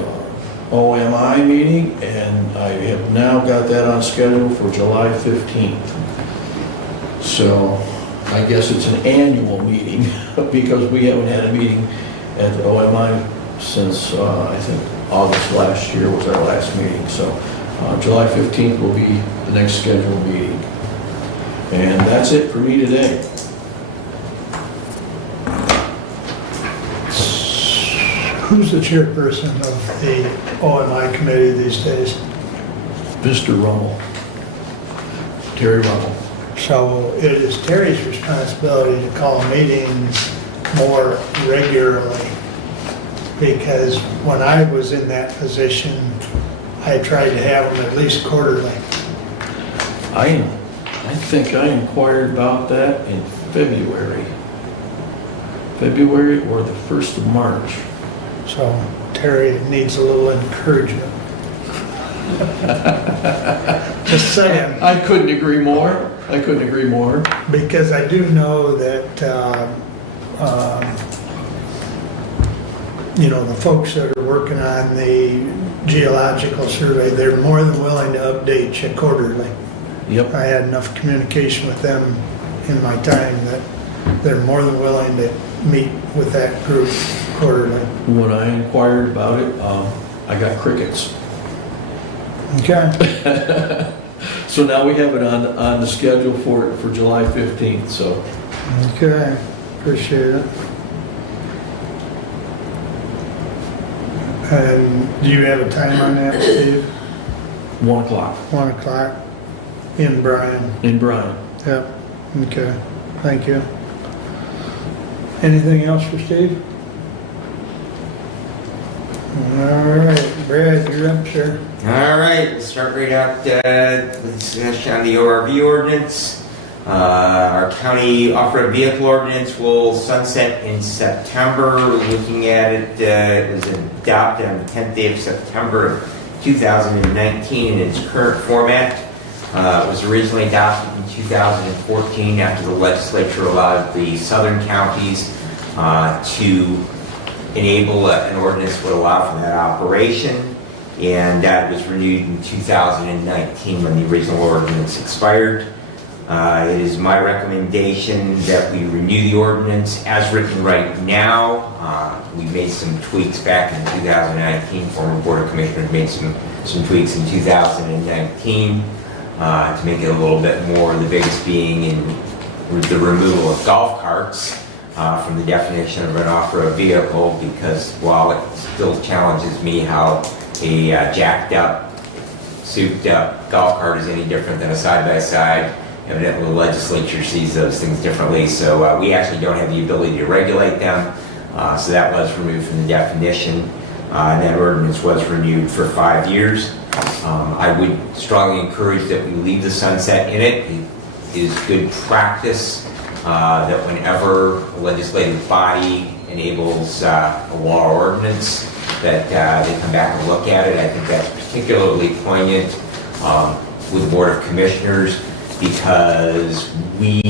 OMI meeting, and I have now got that on schedule for July 15th. So I guess it's an annual meeting because we haven't had a meeting at the OMI since I think August last year was our last meeting. So July 15th will be the next scheduled meeting. And that's it for me today. Who's the chairperson of the OMI committee these days? Mr. Rummel. Terry Rummel. So it is Terry's responsibility to call meetings more regularly, because when I was in that position, I tried to have them at least quarterly. I think I inquired about that in February or the 1st of March. So Terry needs a little encouragement. Just saying. I couldn't agree more. Because I do know that, the folks that are working on the geological survey, they're more than willing to update you quarterly. Yep. I had enough communication with them in my time that they're more than willing to meet with that group quarterly. When I inquired about it, I got crickets. Okay. So now we have it on the schedule for July 15th, so. Okay, appreciate it. And do you have a time on that, Steve? 1 o'clock 1 o'clock in Bryan. in Bryan. Yep, okay, thank you. Anything else for Steve? All right, Brad, you're up, sir. All right, we'll start right out with discussion on the ORV ordinance. Our county off-road vehicle ordinance will sunset in September. Looking at it, it was adopted on the 10th day of September of 2019 in its current format. It was originally adopted in 2014 after the legislature allowed the southern counties to enable an ordinance would allow for that operation, and that was renewed in 2019 when the original ordinance expired. It is my recommendation that we renew the ordinance as written right now. We made some tweaks back in 2019. Former Board of Commissioners made some tweaks in 2019 to make it a little bit more, the biggest being in the removal of golf carts from the definition of an off-road vehicle, because while it still challenges me how a jacked up, souped up golf cart is any different than a side-by-side, evidently the legislature sees those things differently, so we actually don't have the ability to regulate them, so that was removed from the definition, and that ordinance was renewed for 5 years. I would strongly encourage that we leave the sunset in it. It is good practice that whenever a legislative body enables a law or ordinance, that they come back and look at it. I think that's particularly poignant with the Board of Commissioners, because we,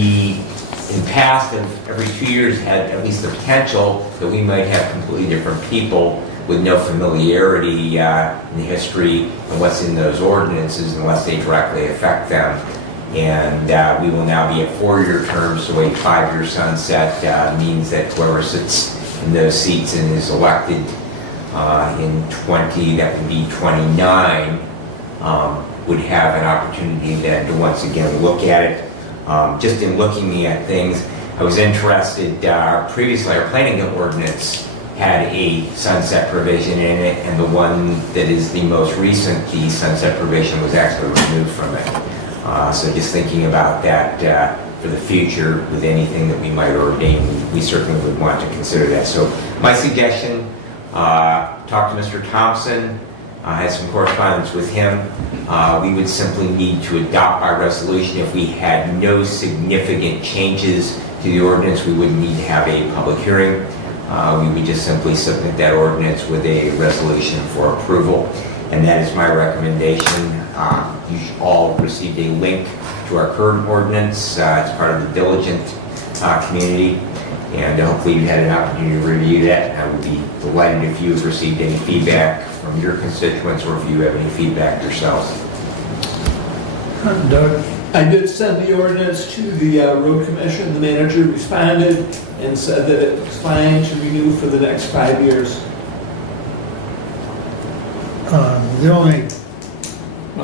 in the past, have every 2 years had at least the potential that we might have completely different people with no familiarity in the history and what's in those ordinances unless they directly affect them. And we will now be at 4-year terms, so a 5-year sunset means that whoever sits in those seats and is elected in 20, that would be 29, would have an opportunity then to once again look at it. Just in looking at things, I was interested, previously our planning ordinance had a sunset provision in it, and the one that is the most recent, the sunset provision was actually removed from it. So just thinking about that for the future with anything that we might ordain, we certainly would want to consider that. So my suggestion, talk to Mr. Thompson, I had some correspondence with him. We would simply need to adopt by resolution. If we had no significant changes to the ordinance, we wouldn't need to have a public hearing. We would just simply submit that ordinance with a resolution for approval. And that is my recommendation. You all received a link to our current ordinance. It's part of the diligent community. And hopefully you had an opportunity to review that. I would be delighted if you have received any feedback from your constituents or if you have any feedback yourselves. Doug? I did send the ordinance to the road commission. The manager responded and said that it was fine to renew for the next 5 years. The only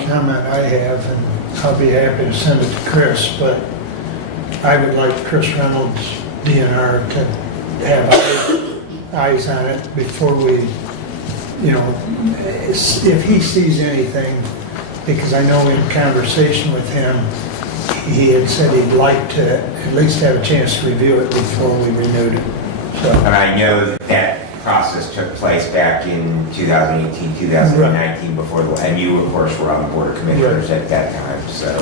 comment I have, and I'll be happy to send it to Chris, but I would like Chris Reynolds, DNR, to have eyes on it before we, if he sees anything, because I know in conversation with him, he had said he'd like to at least have a chance to review it before we renewed it. So. And I know that process took place back in 2018, 2019, before and you, of course, were on the Board of Commissioners at that time. So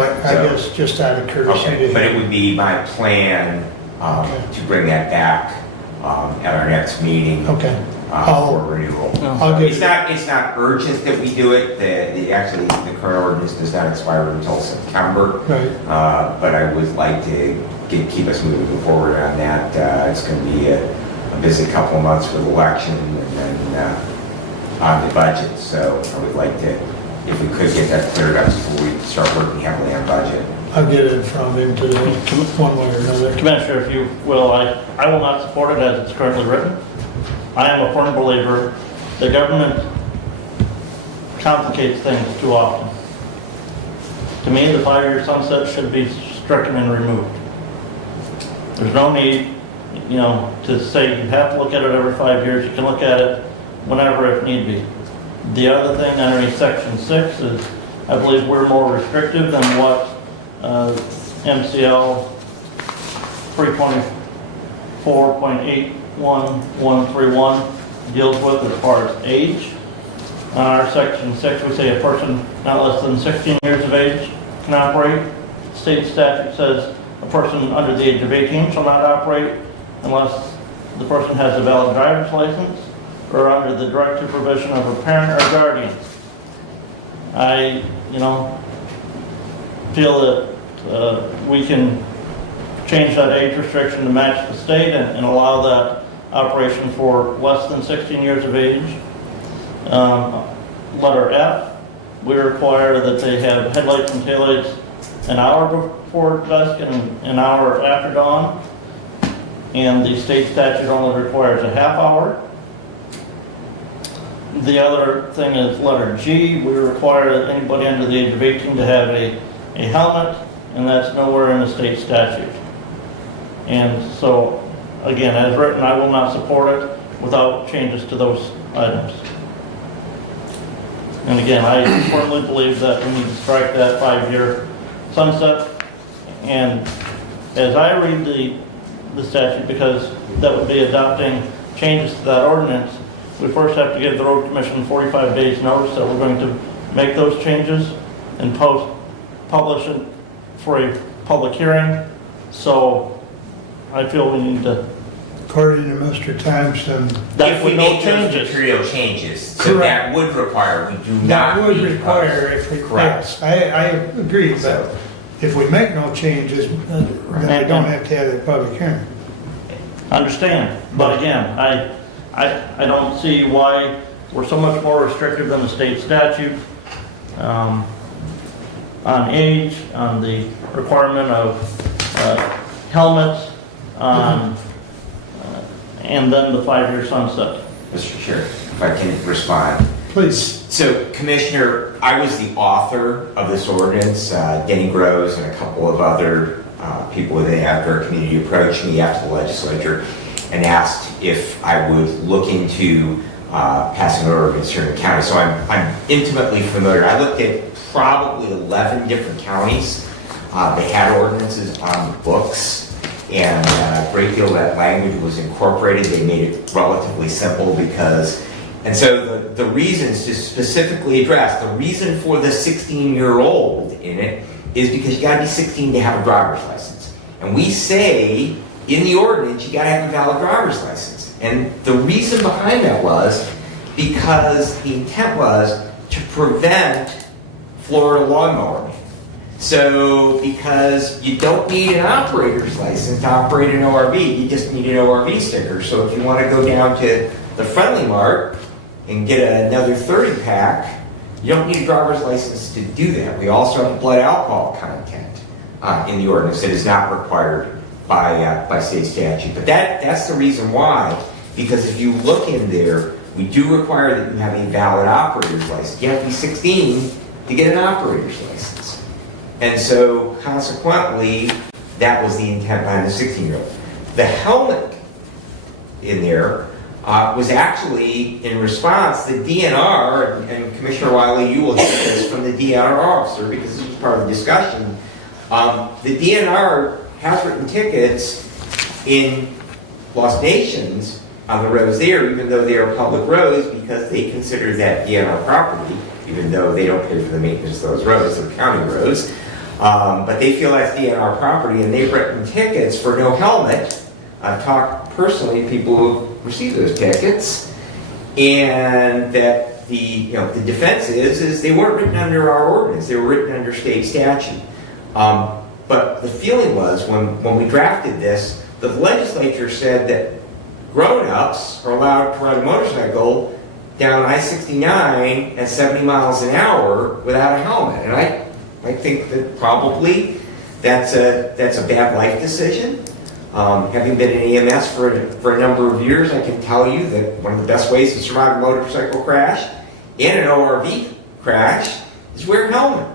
I guess just out of courtesy. Okay. But it would be my plan to bring that back at our next meeting. Okay. For renewal. It's not urgent that we do it. Actually, the current ordinance does not expire until September. Right. But I would like to keep us moving forward on that. It's going to be a busy couple of months with election and then on the budget. So I would like to, if we could get that cleared up before we start working heavily on budget. I'll get it from him today, one way or another. Commissioner, if you will, I will not support it as it's currently written. I am a firm believer the government complicates things too often. To me, the 5-year sunset should be stricken and removed. There's no need, to say you have to look at it every 5 years. You can look at it whenever if need be. The other thing underneath Section 6 is I believe we're more restrictive than what MCL 324.81131 deals with as far as age. On our Section 6, we say a person not less than 16 years of age can operate. State statute says a person under the age of 18 shall not operate unless the person has a valid driver's license or under the direct supervision of a parent or guardian. I, feel that we can change that age restriction to match the state and allow that operation for less than 16 years of age. Letter F, we require that they have headlights and taillights an hour before dusk and an hour after dawn. And the state statute only requires a half hour. The other thing is letter G, we require anybody under the age of 18 to have a helmet, and that's nowhere in the state statute. And so, again, as written, I will not support it without changes to those items. And again, I firmly believe that we need to strike that 5-year sunset. And as I read the statute, because that would be adopting changes to that ordinance, we first have to give the Road Commission 45 days notice that we're going to make those changes and publish it for a public hearing. So I feel we need to. According to Mr. Thompson, if we make those material changes, so that would require, we do not. That would require if we pass. I agree, but if we make no changes, then we don't have to have a public hearing. Understand, but again, I don't see why we're so much more restrictive than the state statute on age, on the requirement of helmets, on, and then the 5-year sunset. Mr. Chair, if I can respond. Please. So, Commissioner, I was the author of this ordinance. Denny Groves and a couple of other people within the outdoor community approached me after the legislature and asked if I would look into passing an ordinance here in the county. So I'm intimately familiar. I looked at probably 11 different counties. They had ordinances on the books, and a great deal of that language was incorporated. They made it relatively simple because, and so the reasons to specifically address, the reason for the 16-year-old in it is because you gotta be 16 to have a driver's license. And we say in the ordinance, you gotta have a valid driver's license. And the reason behind that was because the intent was to prevent Florida lawnmowing. So, because you don't need an operator's license to operate an ORV, you just need an ORV sticker. So if you want to go down to the Friendly Mart and get another 30 pack, you don't need a driver's license to do that. We also have blood alcohol content in the ordinance that is not required by state statute. But that's the reason why, because if you look in there, we do require that you have a valid operator's license. You have to be 16 to get an operator's license. And so, consequently, that was the intent behind the 16-year-old. The helmet in there was actually in response, the DNR, and Commissioner Wiley, you will hear this from the DNR officer because this was part of the discussion. The DNR has written tickets in Lost Nations on the roads there, even though they are public roads, because they consider that DNR property, even though they don't pay for the maintenance of those roads, they're county roads. But they feel that's DNR property, and they've written tickets for no helmet. I've talked personally to people who have received those tickets, and that the defense is they weren't written under our ordinance; they were written under state statute. But the feeling was when we drafted this, the legislature said that grown-ups are allowed to ride a motorcycle down I-69 at 70 miles an hour without a helmet, and I think that probably that's a bad life decision. Having been in EMS for a number of years, I can tell you that one of the best ways to survive a motorcycle crash and an ORV crash is wear a helmet.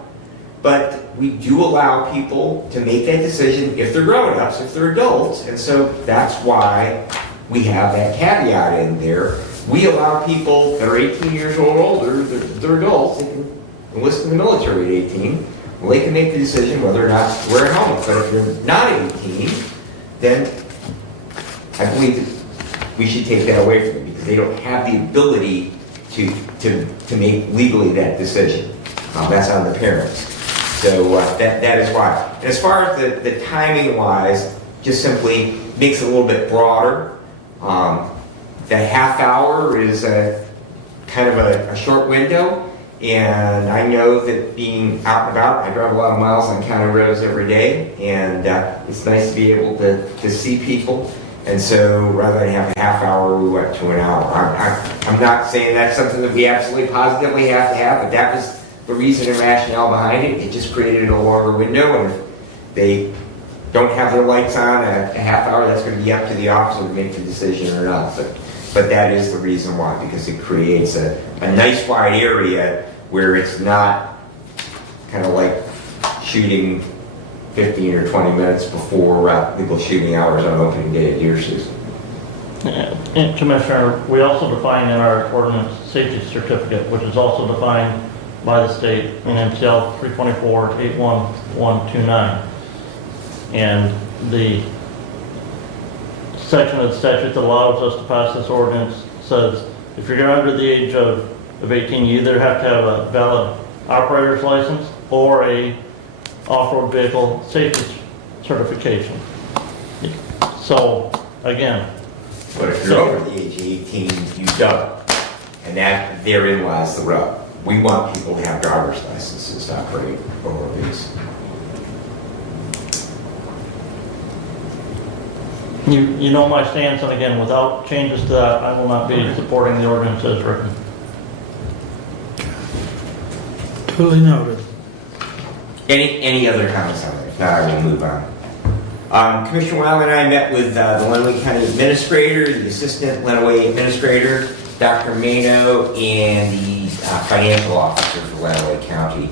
But we do allow people to make that decision if they're grown-ups, if they're adults, and so that's why we have that caveat in there. We allow people that are 18 years old or older, they're adults, they can enlist in the military at 18, well, they can make the decision whether or not to wear a helmet. But if you're not 18, then I believe that we should take that away from them because they don't have the ability to make legally that decision. That's on the parents. So that is why. And as far as the timing wise, just simply makes it a little bit broader. The half hour is kind of a short window. And I know that being out and about, I drive a lot of miles on county roads every day, and it's nice to be able to see people. And so rather than have a half hour, we went to an hour. I'm not saying that's something that we absolutely positively have to have, but that was the reason and rationale behind it. It just created a longer window, and if they don't have their lights on a half hour, that's going to be up to the officer to make the decision or not. But that is the reason why, because it creates a nice wide area where it's not kind of like shooting 15 or 20 minutes before legal shooting hours on opening day of deer season. And Commissioner, we also define in our ordinance safety certificate, which is also defined by the state in MCL 324-81129. And the section of the statute that allows us to pass this ordinance says if you're under the age of 18, you either have to have a valid operator's license or a off-road vehicle safety certification. So, again. But if you're over the age of 18, you don't. And therein lies the rub. We want people to have driver's licenses to operate ORVs. You know my stance, and again, without changes to that, I will not be supporting the ordinance as written. Duly noted. Any other comments on that? If not, I will move on. Commissioner Weil and I met with the Lenawee County Administrator, the Assistant Lenawee Administrator, Dr. Mano, and the Financial Officer for Lenawee County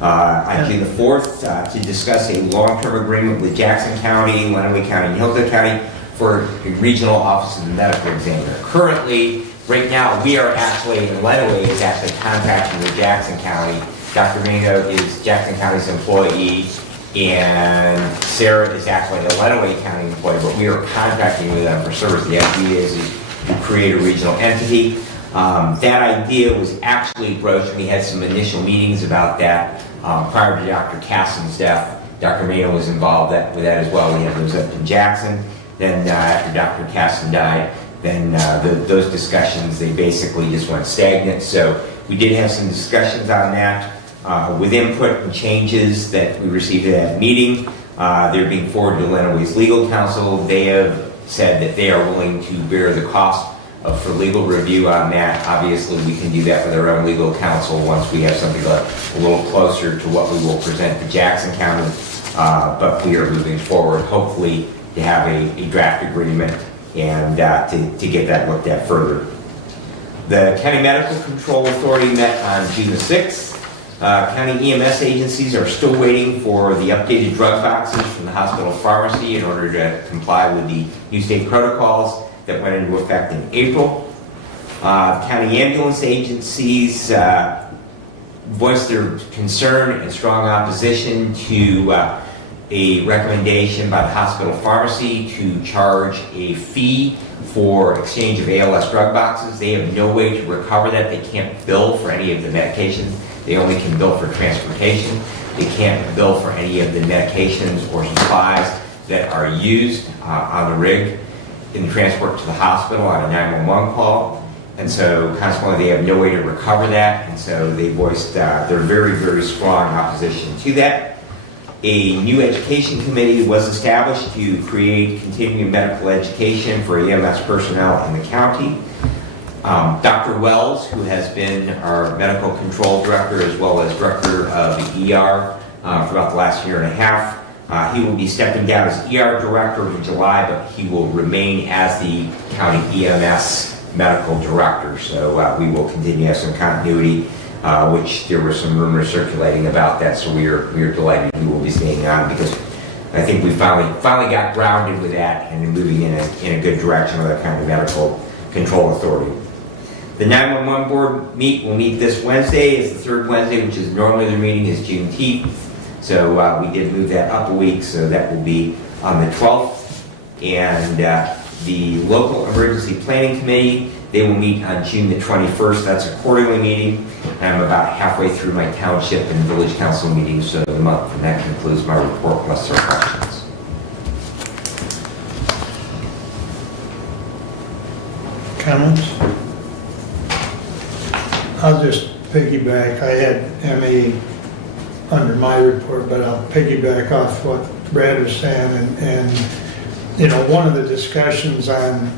on June the 4th to discuss a long-term agreement with Jackson County, Lenawee County, and Hillsdale County for a regional office of the medical examiner. Currently, right now, we are actually, Lenawee is actually contracting with Jackson County. Dr. Mano is Jackson County's employee, and Sarah is actually a Lenawee County employee, but we are contracting with them for service. The idea is to create a regional entity. That idea was actually broached. We had some initial meetings about that prior to Dr. Caston's death. Dr. Mano was involved with that as well. We had those up in Jackson. Then after Dr. Caston died, then those discussions, they basically just went stagnant. So we did have some discussions on that. With input and changes that we received at that meeting, they're being forwarded to Lenawee's legal counsel. They have said that they are willing to bear the cost for legal review on that. Obviously, we can do that with our own legal counsel once we have something a little closer to what we will present to Jackson County. But we are moving forward, hopefully, to have a draft agreement and to get that looked at further. The County Medical Control Authority met on June the 6th. County EMS agencies are still waiting for the updated drug boxes from the hospital pharmacy in order to comply with the new state protocols that went into effect in April. County ambulance agencies voiced their concern and strong opposition to a recommendation by the hospital pharmacy to charge a fee for exchange of ALS drug boxes. They have no way to recover that. They can't bill for any of the medications. They only can bill for transportation. They can't bill for any of the medications or supplies that are used on the rig in transport to the hospital on a 911 call. And so consequently, they have no way to recover that. And so they voiced their very, very strong opposition to that. A new education committee was established to create continuing medical education for EMS personnel in the county. Dr. Wells, who has been our medical control director as well as director of the ER for about the last year and a half, he will be stepping down as ER director in July, but he will remain as the county EMS medical director. So we will continue to have some continuity, which there were some rumors circulating about that. So we are delighted he will be staying on because I think we finally got grounded with that and moving in a good direction with our county medical control authority. The 911 board will meet this Wednesday. It's the third Wednesday, which is normally the meeting is Juneteenth. So we did move that up a week, so that will be on the 12th. And the local emergency planning committee, they will meet on June the 21st. That's a quarterly meeting. I'm about halfway through my township and village council meetings for the month, and that concludes my report unless there are questions. Comments? I'll just piggyback. I had ME under my report, but I'll piggyback off what Brad was saying. And you know, one of the discussions on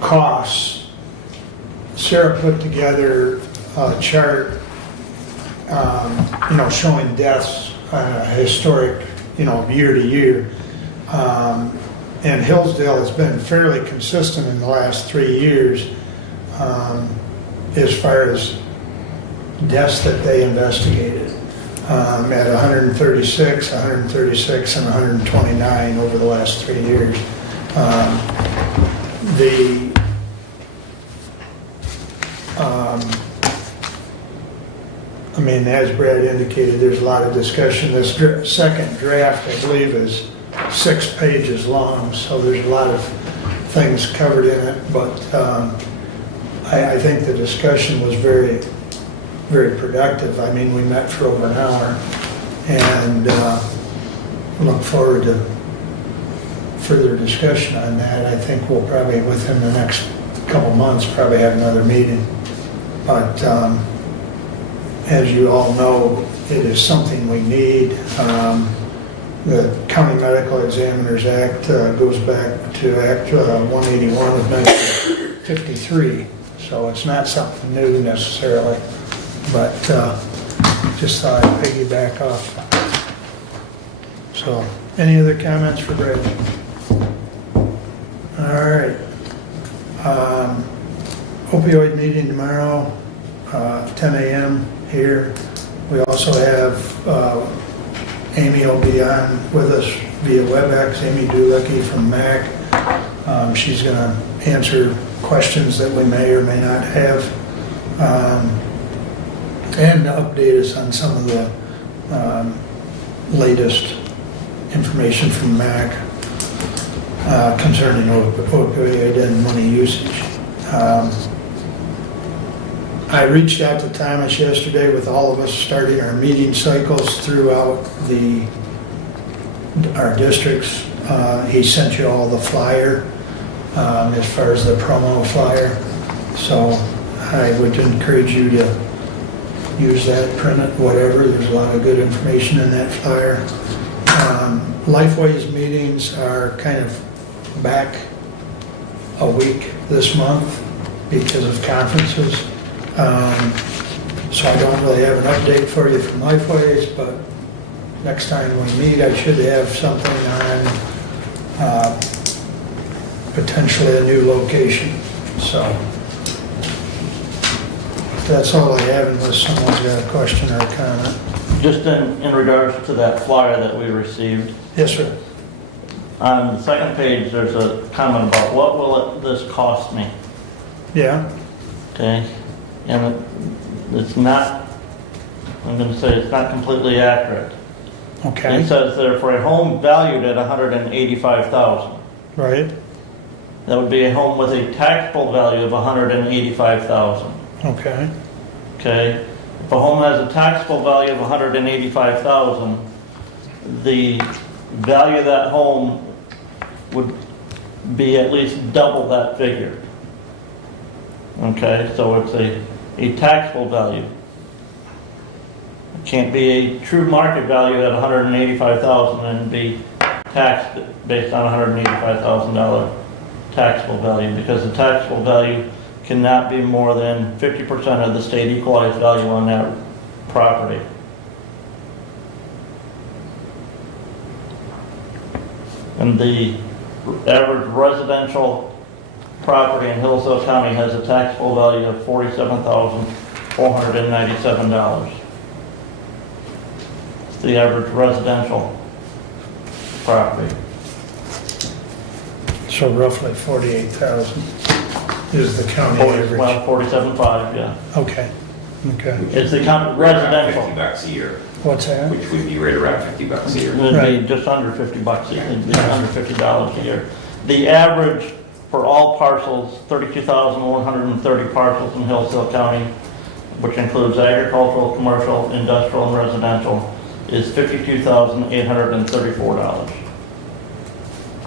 costs, Sarah put together a chart, you know, showing deaths historic, you know, year to year. And Hillsdale has been fairly consistent in the last 3 years. As far as deaths that they investigated, at 136, 136, and 129 over the last 3 years. I mean, as Brad indicated, there's a lot of discussion. This second draft, I believe, is 6 pages long, so there's a lot of things covered in it, but I think the discussion was very, very productive. I mean, we met for over an hour, and look forward to further discussion on that. I think we'll probably, within the next couple months, probably have another meeting. But as you all know, it is something we need. the County Medical Examiners Act goes back to Act 181 of 1953, so it's not something new necessarily, but just thought I'd piggyback off. So, any other comments for Brad? All right. Opioid meeting tomorrow, 10 a.m. here. We also have Amy will be on with us via WebEx, Amy Dulecki from MAC. She's going to answer questions that we may or may not have, and update us on some of the latest information from MAC concerning opioid and money usage. I reached out to Thomas yesterday with all of us starting our meeting cycles throughout our districts. He sent you all the flyer as far as the promo flyer. So I would encourage you to use that, print it, whatever. There's a lot of good information in that flyer. Lifeways meetings are kind of back a week this month because of conferences. So I don't really have an update for you from Lifeways, but next time we meet, I should have something on potentially a new location. So that's all I have unless someone's got a question or a comment. Just in regards to that flyer that we received. Yes, sir. On the second page, there's a comment about what will this cost me? Yeah. Okay, and it's not, I'm going to say it's not completely accurate. Okay. It says there for a home valued at $185,000. Right. That would be a home with a taxable value of $185,000. Okay. Okay. If a home has a taxable value of $185,000, the value of that home would be at least double that figure. Okay, so it's a taxable value. It can't be a true market value at $185,000 and be taxed based on $185,000 taxable value, because the taxable value cannot be more than 50% of the state equalized value on that property. And the average residential property in Hillsdale County has a taxable value of $47,497. It's the average residential property. So roughly 48,000 is the county average. Well, 47.5, yeah. Okay. Okay. It's the county Right around residential. $50 a year, What's that? which would be right around $50 a year. It would Right. be just under $50 a year. It'd be under $50 a year. The average for all parcels, 32,130 parcels in Hillsdale County, which includes agricultural, commercial, industrial, and residential, is $52,834.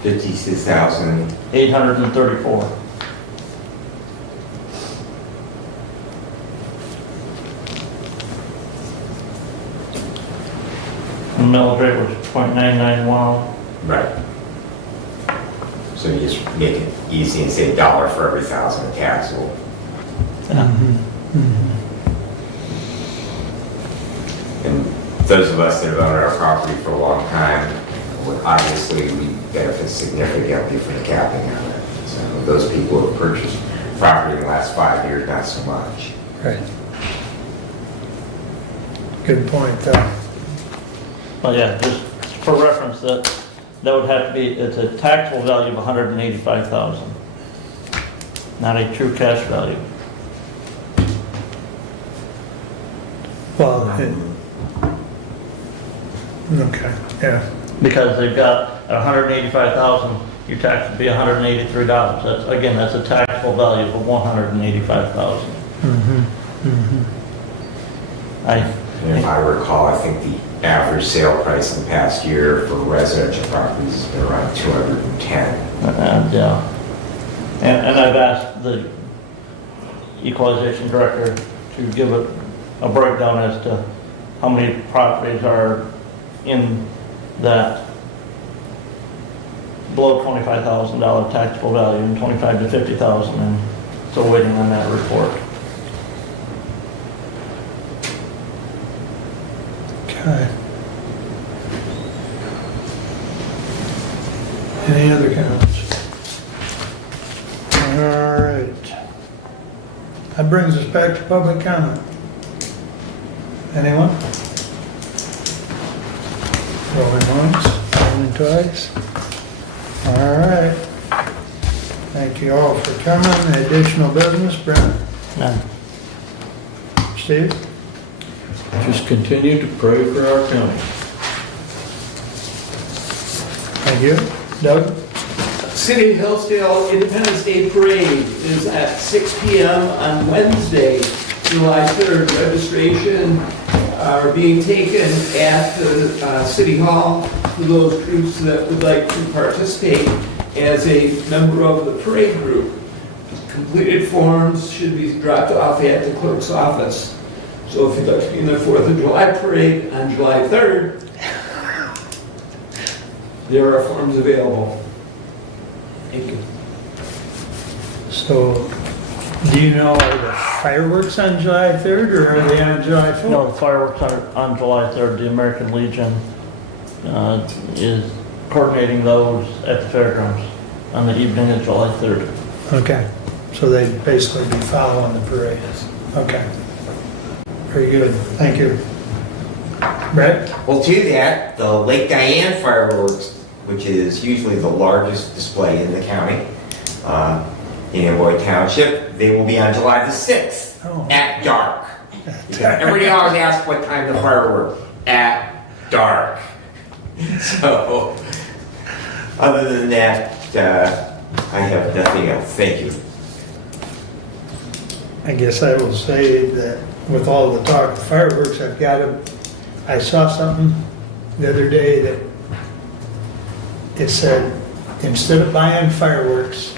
56,000. 834. The millage rate was 0.991. Right. So you just make it easy and say $1 for every 1,000 of taxable. And those of us that have owned our property for a long time, obviously we benefit significantly from the capping on it. So those people who have purchased property in the last 5 years, not so much. Right. Good point, though. Well, yeah, just for reference, that would have to be, it's a taxable value of $185,000, not a true cash value. Well, okay, yeah. Because they've got at $185,000, your tax would be $183. That's, again, that's a taxable value of $185,000. And if I recall, I think the average sale price in the past year for residential properties has been around 210. Yeah. And I've asked the equalization director to give a breakdown as to how many properties are in that below $25,000 taxable value and 25 to 50,000, and so waiting on that report. Okay. Any other comments? All right. That brings us back to public comment. Anyone? Rolling once, rolling twice. All right. Thank you all for coming. Additional business, Brent? None. Steve? Just continue to pray for our county. Thank you. Doug? City of Hillsdale Independence Day Parade is at 6 p.m. on Wednesday, July 3rd. Registration are being taken at the City Hall for those groups that would like to participate as a member of the parade group. Completed forms should be dropped off at the clerk's office. So if you'd like to be in the 4th of July parade on July 3rd, there are forms available. Thank you. So, do you know, are the fireworks on July 3rd or are they on July 4th? No, the fireworks are on July 3rd. The American Legion is coordinating those at the fairgrounds on the evening of July 3rd. Okay, so they'd basically be following the parade. Okay. Very good, thank you. Brett? Well, to that, the Lake Diane fireworks, which is usually the largest display in the county, in Amboy Township, they will be on July the 6th at dark. Everybody always asks what time the fireworks at dark. So, other than that, I have nothing else. Thank you. I guess I will say that with all the talk of fireworks, I saw something the other day that it said, instead of buying fireworks,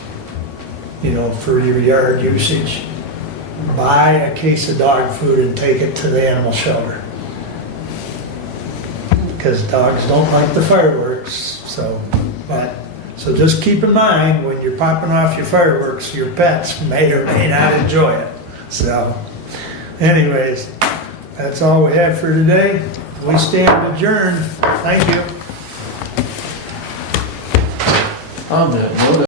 for your yard usage, buy a case of dog food and take it to the animal shelter. Because dogs don't like the fireworks, so just keep in mind when you're popping off your fireworks, your pets may or may not enjoy it. So, anyways, that's all we have for today. We stand adjourned. Thank you. On that note,